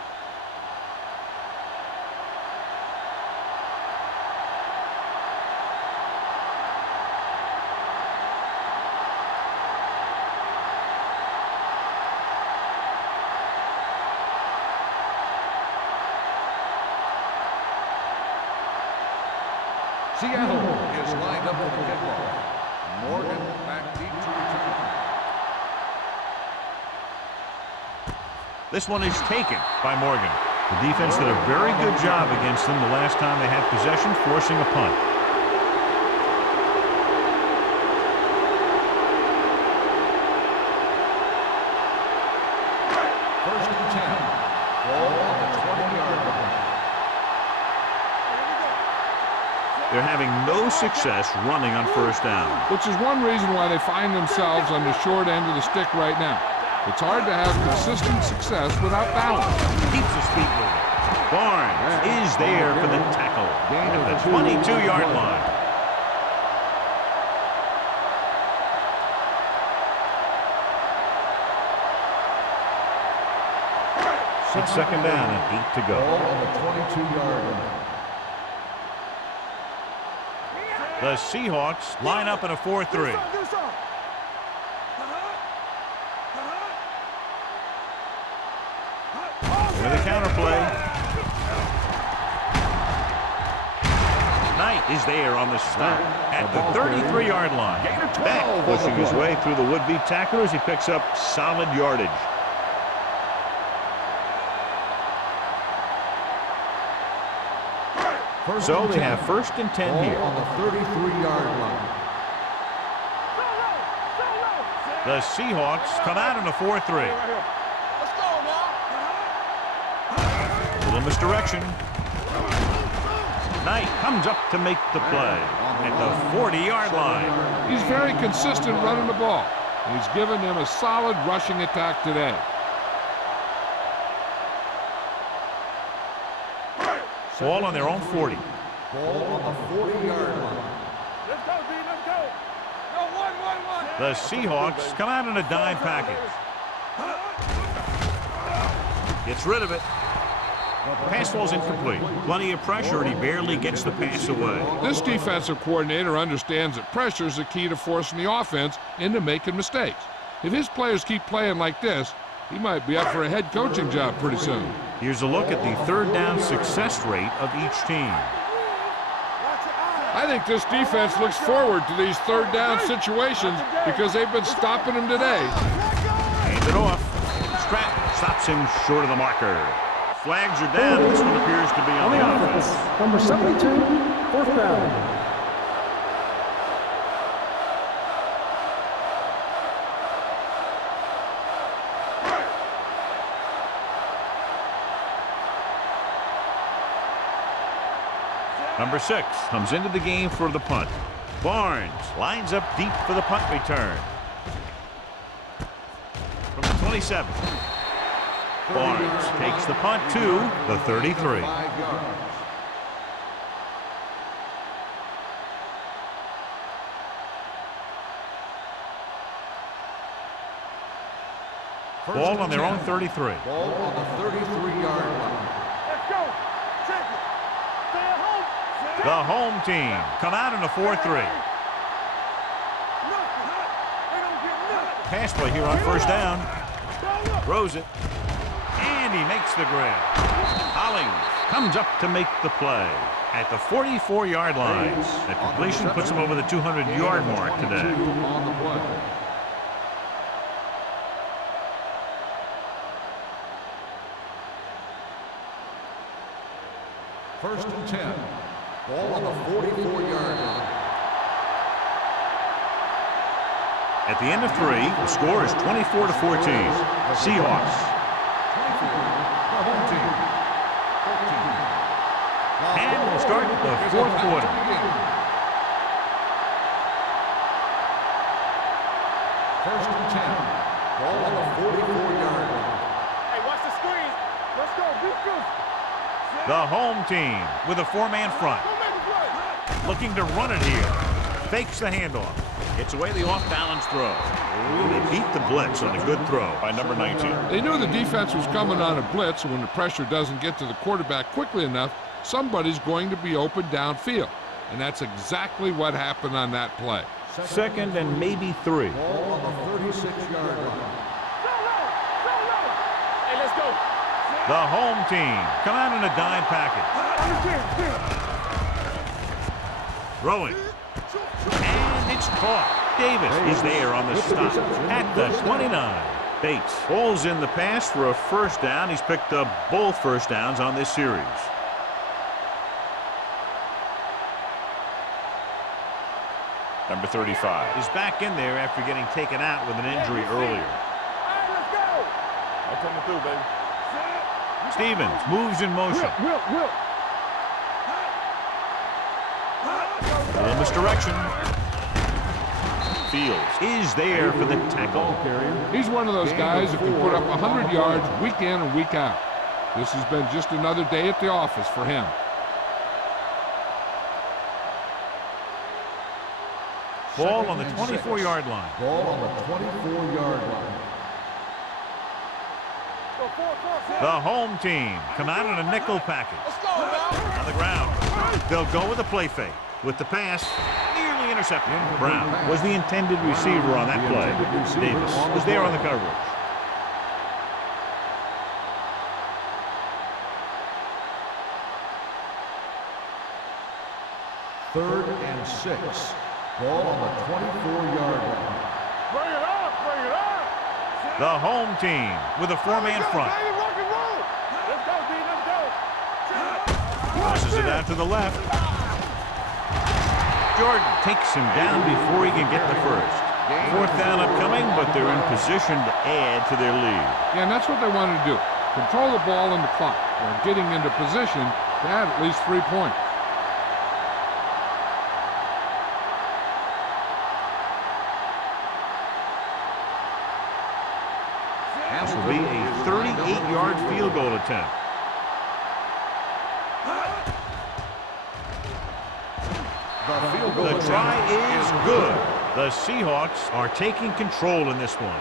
Seattle is lined up for the kickoff. Morgan back deep to return. This one is taken by Morgan. The defense did a very good job against them the last time they had possession, forcing a punt. First and 10. Ball on the 20-yard line. They're having no success running on first down. Which is one reason why they find themselves on the short end of the stick right now. It's hard to have consistent success without balance. Keeps his feet moving. Barnes is there for the tackle at the 22-yard line. It's second down and 8 to go. Ball on the 22-yard line. The Seahawks line up in a 4-3. With a counter play. Knight is there on the stop at the 33-yard line. Beck pushing his way through the would-be tacklers. He picks up solid yardage. So they have first and 10 here. On the 33-yard line. The Seahawks come out in a 4-3. Let's go now. Little misdirection. Knight comes up to make the play at the 40-yard line. He's very consistent running the ball. He's given them a solid rushing attack today. Ball on their own 40. Ball on the 40-yard line. Let's go, D. Let's go. No, one. The Seahawks come out in a dime package. Gets rid of it. Pass falls incomplete. Plenty of pressure, and he barely gets the pass away. This defensive coordinator understands that pressure is the key to forcing the offense into making mistakes. If his players keep playing like this, he might be up for a head coaching job pretty soon. Here's a look at the third down success rate of each team. I think this defense looks forward to these third down situations because they've been stopping them today. Hands it off. Stratton stops him short of the marker. Flags are down. This one appears to be on the offense. Number 72, fourth down. Number 6 comes into the game for the punt. Barnes lines up deep for the punt return. From the 27. Barnes takes the punt to the 33. Ball on their own 33. Ball on the 33-yard line. Let's go. Check it. Stay at home. The home team come out in a 4-3. Nothing. They don't get nothing. Pass play here on first down. Ball up. Throws it. And he makes the grab. Hollings comes up to make the play at the 44-yard line. That completion puts him over the 200-yard mark today. On the play. First and 10. Ball on the 44-yard line. At the end of 3, the score is 24-14. Seahawks. 24, the home team. 14. And we'll start the fourth quarter. First and 10. Ball on the 44-yard line. Hey, watch the screen. Let's go. Be good. The home team with a 4-man front. Go make a play. Looking to run it here. Fakes the handoff. Gets away the off-balance throw. They beat the blitz on a good throw by number 19. They knew the defense was coming on a blitz, and when the pressure doesn't get to the quarterback quickly enough, somebody's going to be open downfield. And that's exactly what happened on that play. Second and maybe 3. Ball on the 36-yard line. Hey, let's go. The home team come out in a dime package. Throwing. And it's caught. Davis is there on the stop at the 29. Bates pulls in the pass for a first down. He's picked up both first downs on this series. Number 35 is back in there after getting taken out with an injury earlier. Hey, let's go. I'm coming through, baby. Stevens moves in motion. Will. A little misdirection. Fields is there for the tackle. He's one of those guys who can put up 100 yards week in and week out. This has been just another day at the office for him. Ball on the 24-yard line. Ball on the 24-yard line. The home team come out in a nickel package. On the ground. They'll go with a play fake. With the pass, nearly intercepted. Brown was the intended receiver on that play. Davis was there on the coverage. Third and 6. Ball on the 24-yard line. Bring it up. The home team with a 4-man front. Baby, rock and roll. Let's go, D. Let's go. Tosses it out to the left. Jordan takes him down before he can get the first. Fourth down upcoming, but they're in position to add to their lead. Yeah, and that's what they wanted to do. Control the ball and the clock, while getting into position to add at least 3 points. This will be a 38-yard field goal attempt. The try is good. The Seahawks are taking control in this one.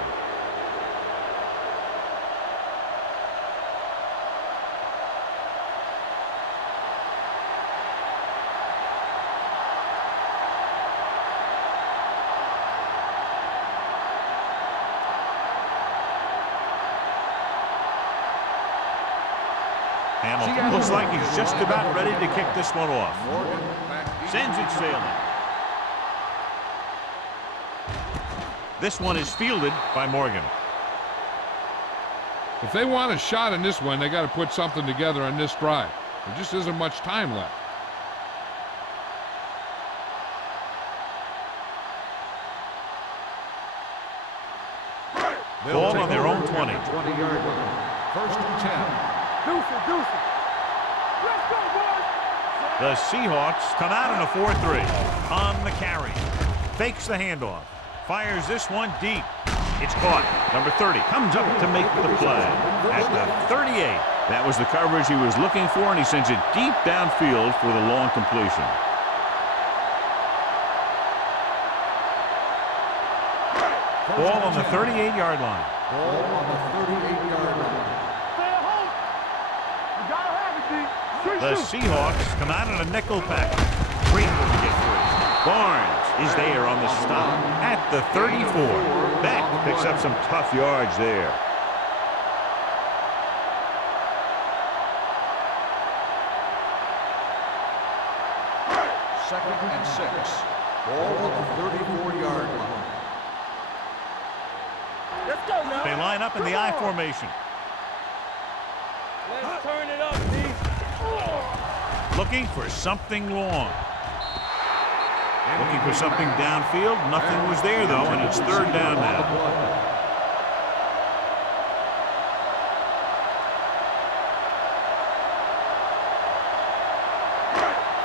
Hamilton looks like he's just about ready to kick this one off. Sends it sailing. This one is fielded by Morgan. If they want a shot in this one, they got to put something together on this drive. There just isn't much time left. Ball on their own 20. 20-yard line. First and 10. Deuce it. Let's go, boys. The Seahawks come out in a 4-3 on the carry. Fakes the handoff. Fires this one deep. It's caught. Number 30 comes up to make the play at the 38. That was the coverage he was looking for, and he sends it deep downfield for the long completion. Ball on the 38-yard line. Ball on the 38-yard line. Stay at home. You gotta have it, D. The Seahawks come out in a nickel package. Great to get free. Barnes is there on the stop at the 34. Beck picks up some tough yards there. Second and 6. Ball on the 34-yard line. Let's go now. They line up in the I formation. Let's turn it up, D. Looking for something long. Looking for something downfield. Nothing was there, though, and it's third down now.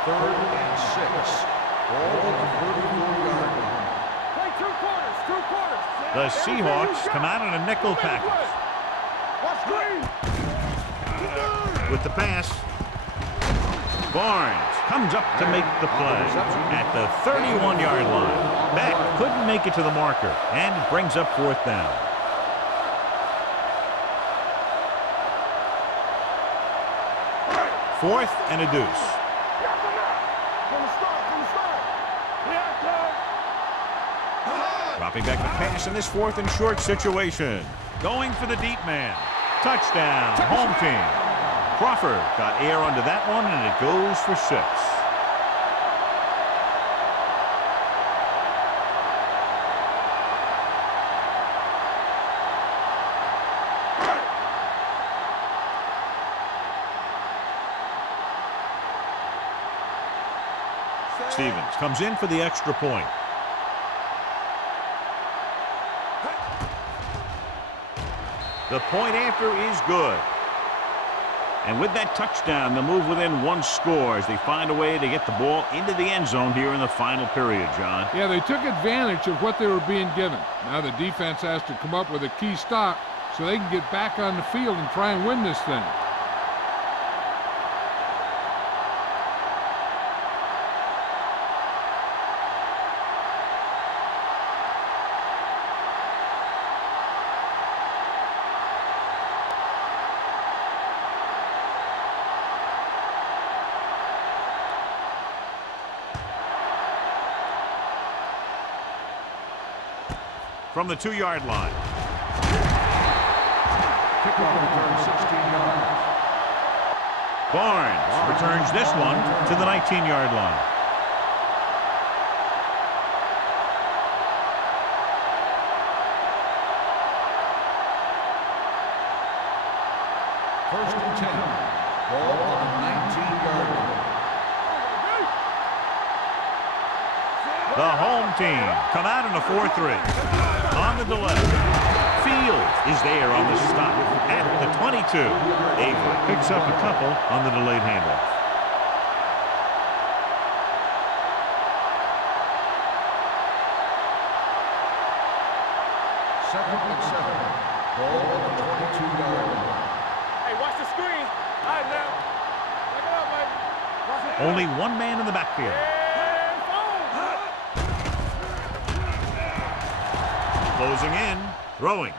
Third and 6. Ball on the 34-yard line. Play two quarters. The Seahawks come out in a nickel package. Watch screen. With the pass, Barnes comes up to make the play at the 31-yard line. Beck couldn't make it to the marker, and it brings up fourth down. Fourth and a deuce. Dropping back to pass in this fourth and short situation. Going for the deep man. Touchdown, home team. Crawford got air under that one, and it goes for 6. Stevens comes in for the extra point. The point after is good. And with that touchdown, they'll move within 1 score as they find a way to get the ball into the end zone here in the final period, John. Yeah, they took advantage of what they were being given. Now the defense has to come up with a key stop so they can get back on the field and try and win this thing. From the 2-yard line. Kickoff return 16 yards. Barnes returns this one to the 19-yard line. First and 10. Ball on the 19-yard line. The home team come out in a 4-3. On the delay. Fields is there on the stop at the 22. Avery picks up a couple on the delayed handoff. Second and 7. Ball on the 22-yard line. Hey, watch the screen. All right, now. Check it out, baby. Watch it. Only one man in the backfield. Closing in, throwing.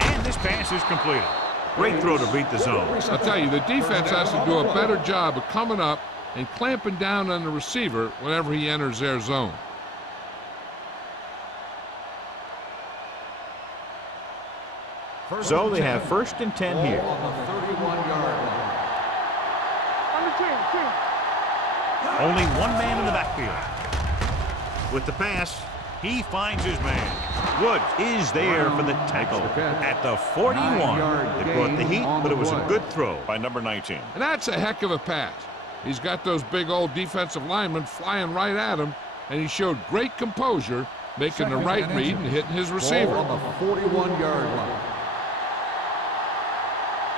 And this pass is completed. Great throw to beat the zone. I'll tell you, the defense has to do a better job of coming up and clamping down on the receiver whenever he enters their zone. So they have first and 10 here. Ball on the 31-yard line. Only one man in the backfield. With the pass, he finds his man. Woods is there for the tackle at the 41. They brought the heat, but it was a good throw by number 19. And that's a heck of a pass. He's got those big old defensive linemen flying right at him, and he showed great composure, making the right read and hitting his receiver. Ball on the 41-yard line.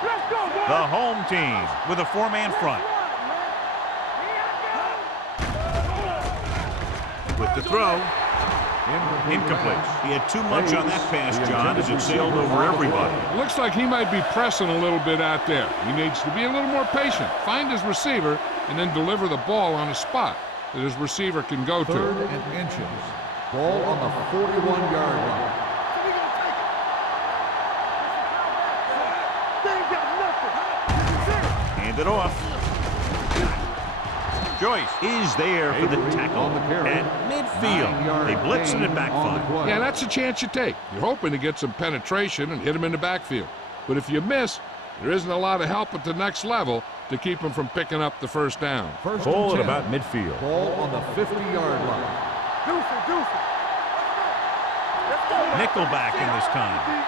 Let's go, boy. The home team with a 4-man front. With the throw, Incomplete. He had too much on that pass, John, as it sailed over everybody. Looks like he might be pressing a little bit out there. He needs to be a little more patient, find his receiver, and then deliver the ball on a spot that his receiver can go to. 3rd and inches. Ball on the 41-yard line. Hand it off. Joyce is there for the tackle at midfield. They blitz and it backfire. Yeah, that's a chance you take. You're hoping to get some penetration and hit him in the backfield. But if you miss, there isn't a lot of help at the next level to keep him from picking up the first down. Ball at about midfield. Ball on the 50-yard line. Nickelback in this time.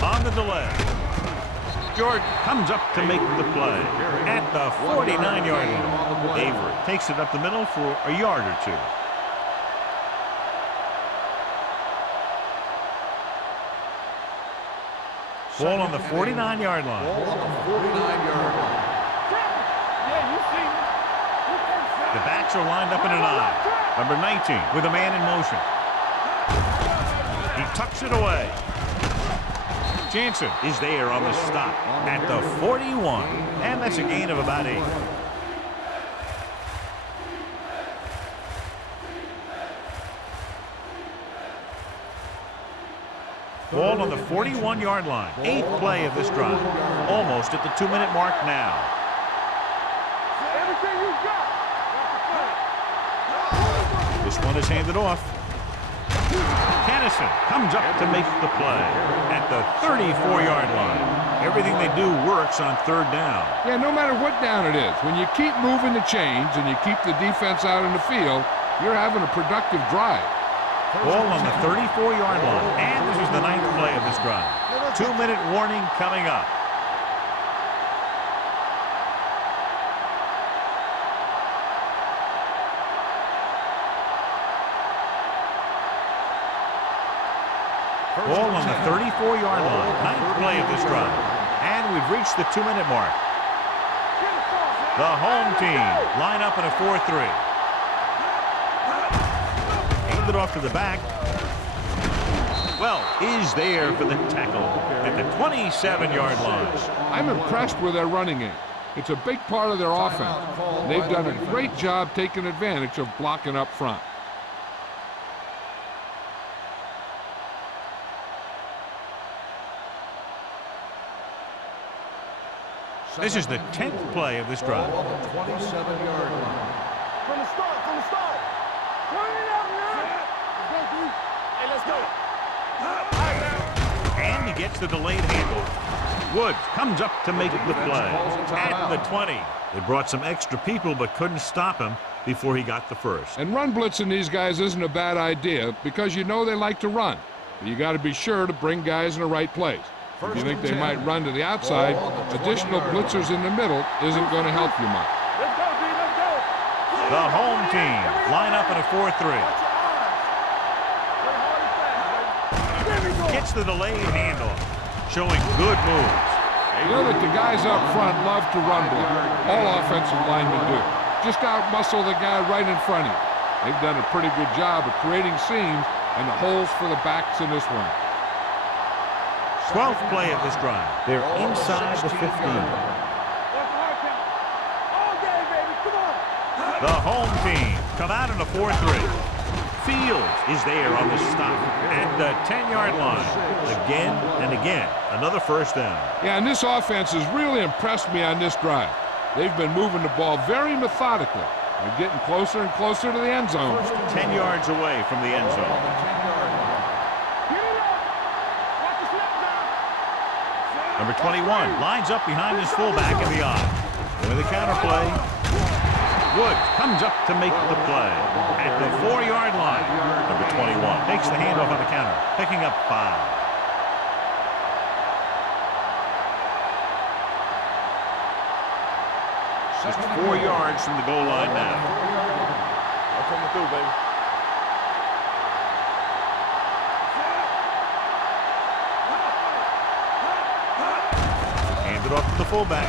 On the delay. Jordan comes up to make the play at the 49-yard line. Avery takes it up the middle for a yard or two. Ball on the 49-yard line. Ball on the 49-yard line. The backs are lined up in an eye. Number 19 with a man in motion. He tucks it away. Jansen is there on the stop at the 41. And that's a gain of about 8. Ball on the 41-yard line. 8th play of this drive. Almost at the 2-minute mark now. This one is handed off. Kennison comes up to make the play at the 34-yard line. Everything they do works on 3rd down. Yeah, no matter what down it is, when you keep moving the chains and you keep the defense out in the field, you're having a productive drive. Ball on the 34-yard line. And this is the 9th play of this drive. 2-minute warning coming up. Ball on the 34-yard line. 9th play of this drive. And we've reached the 2-minute mark. The home team line up in a 4-3. Hand it off to the back. Well, is there for the tackle at the 27-yard line. I'm impressed with their running game. It's a big part of their offense. They've done a great job taking advantage of blocking up front. This is the 10th play of this drive. Ball on the 27-yard line. From the start. Turn it up, man. Hey, let's go. And he gets the delayed handle. Woods comes up to make the play at the 20. They brought some extra people but couldn't stop him before he got the first. And run blitzing these guys isn't a bad idea because you know they like to run. But you got to be sure to bring guys in the right place. If you think they might run to the outside, additional blitzers in the middle isn't going to help you much. Let's go, D. Let's go. The home team line up in a 4-3. Gets the delayed handoff, showing good moves. You know that the guys up front love to run block. All offensive linemen do. Just out-muscle the guy right in front of you. They've done a pretty good job of creating seams and the holes for the backs in this one. 12th play of this drive. They're inside the 15. The home team come out in a 4-3. Fields is there on the stop at the 10-yard line. Again and again, another first down. Yeah, and this offense has really impressed me on this drive. They've been moving the ball very methodically. They're getting closer and closer to the end zone. 10 yards away from the end zone. Number 21 lines up behind his fullback in the odd. With a counter play, Woods comes up to make the play at the 4-yard line. Number 21 takes the handoff on the counter, picking up 5. Just 4 yards from the goal line now. I'm coming through, baby. Hand it off to the fullback.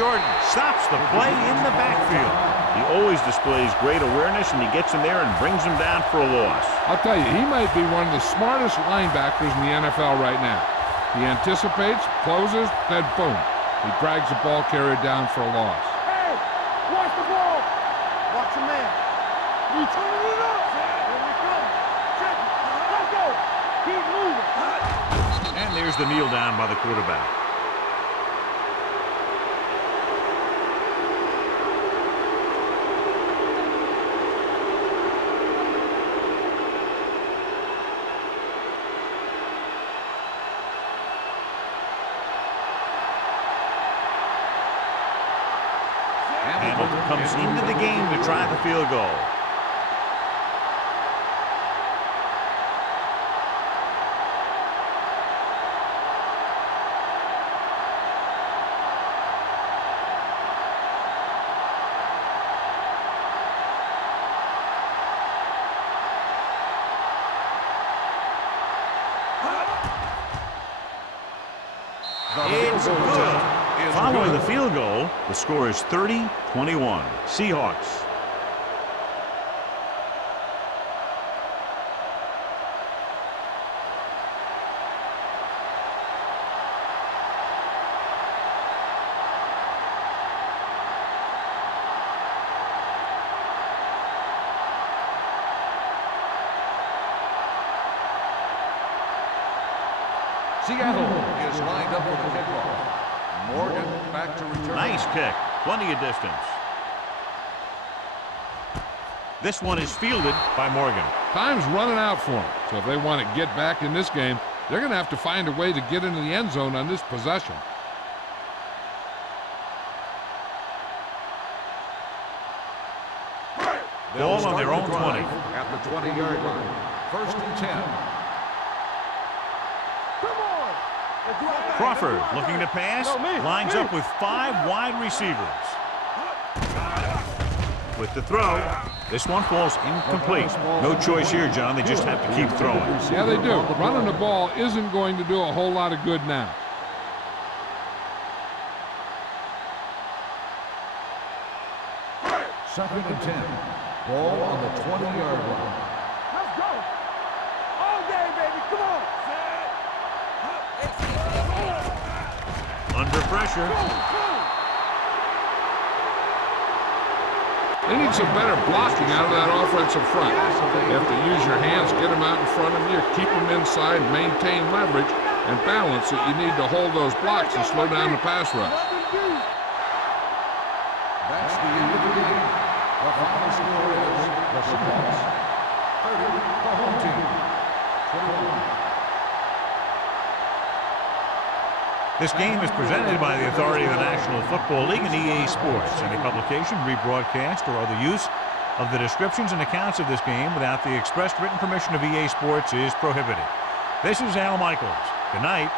Jordan stops the play in the backfield. He always displays great awareness, and he gets in there and brings him down for a loss. I'll tell you, he might be one of the smartest linebackers in the NFL right now. He anticipates, closes, then boom. He drags the ball carrier down for a loss. Hey, watch the ball. Watch the man. You turning it up. Here we come. Check it. Let's go. Keep moving. And there's the kneel down by the quarterback. Hamilton comes into the game to try the field goal. It's good. Following the field goal, the score is 30-21. Seahawks. Seattle is lined up for the kickoff. Morgan back to return. Nice kick. Plenty of distance. This one is fielded by Morgan. Time's running out for him. So if they want to get back in this game, they're going to have to find a way to get into the end zone on this possession. Ball on their own 20. At the 20-yard line. 1st and 10. Crawford looking to pass, lines up with 5 wide receivers. With the throw, this one falls incomplete. No choice here, John. They just have to keep throwing. Yeah, they do. Running the ball isn't going to do a whole lot of good now. Second and 10. Ball on the 20-yard line. Let's go. All day, baby. Come on. Under pressure. They need some better blocking out of that offensive front. You have to use your hands, get them out in front of you, keep them inside, maintain leverage, and balance that you need to hold those blocks and slow down the pass rush. That's the end of the game. The final score is the Seahawks 30, the home team 21. This game is presented by the authority of the National Football League and EA Sports. Any publication, rebroadcast, or other use of the descriptions and accounts of this game without the expressed written permission of EA Sports is prohibited. This is Al Michaels. Good night.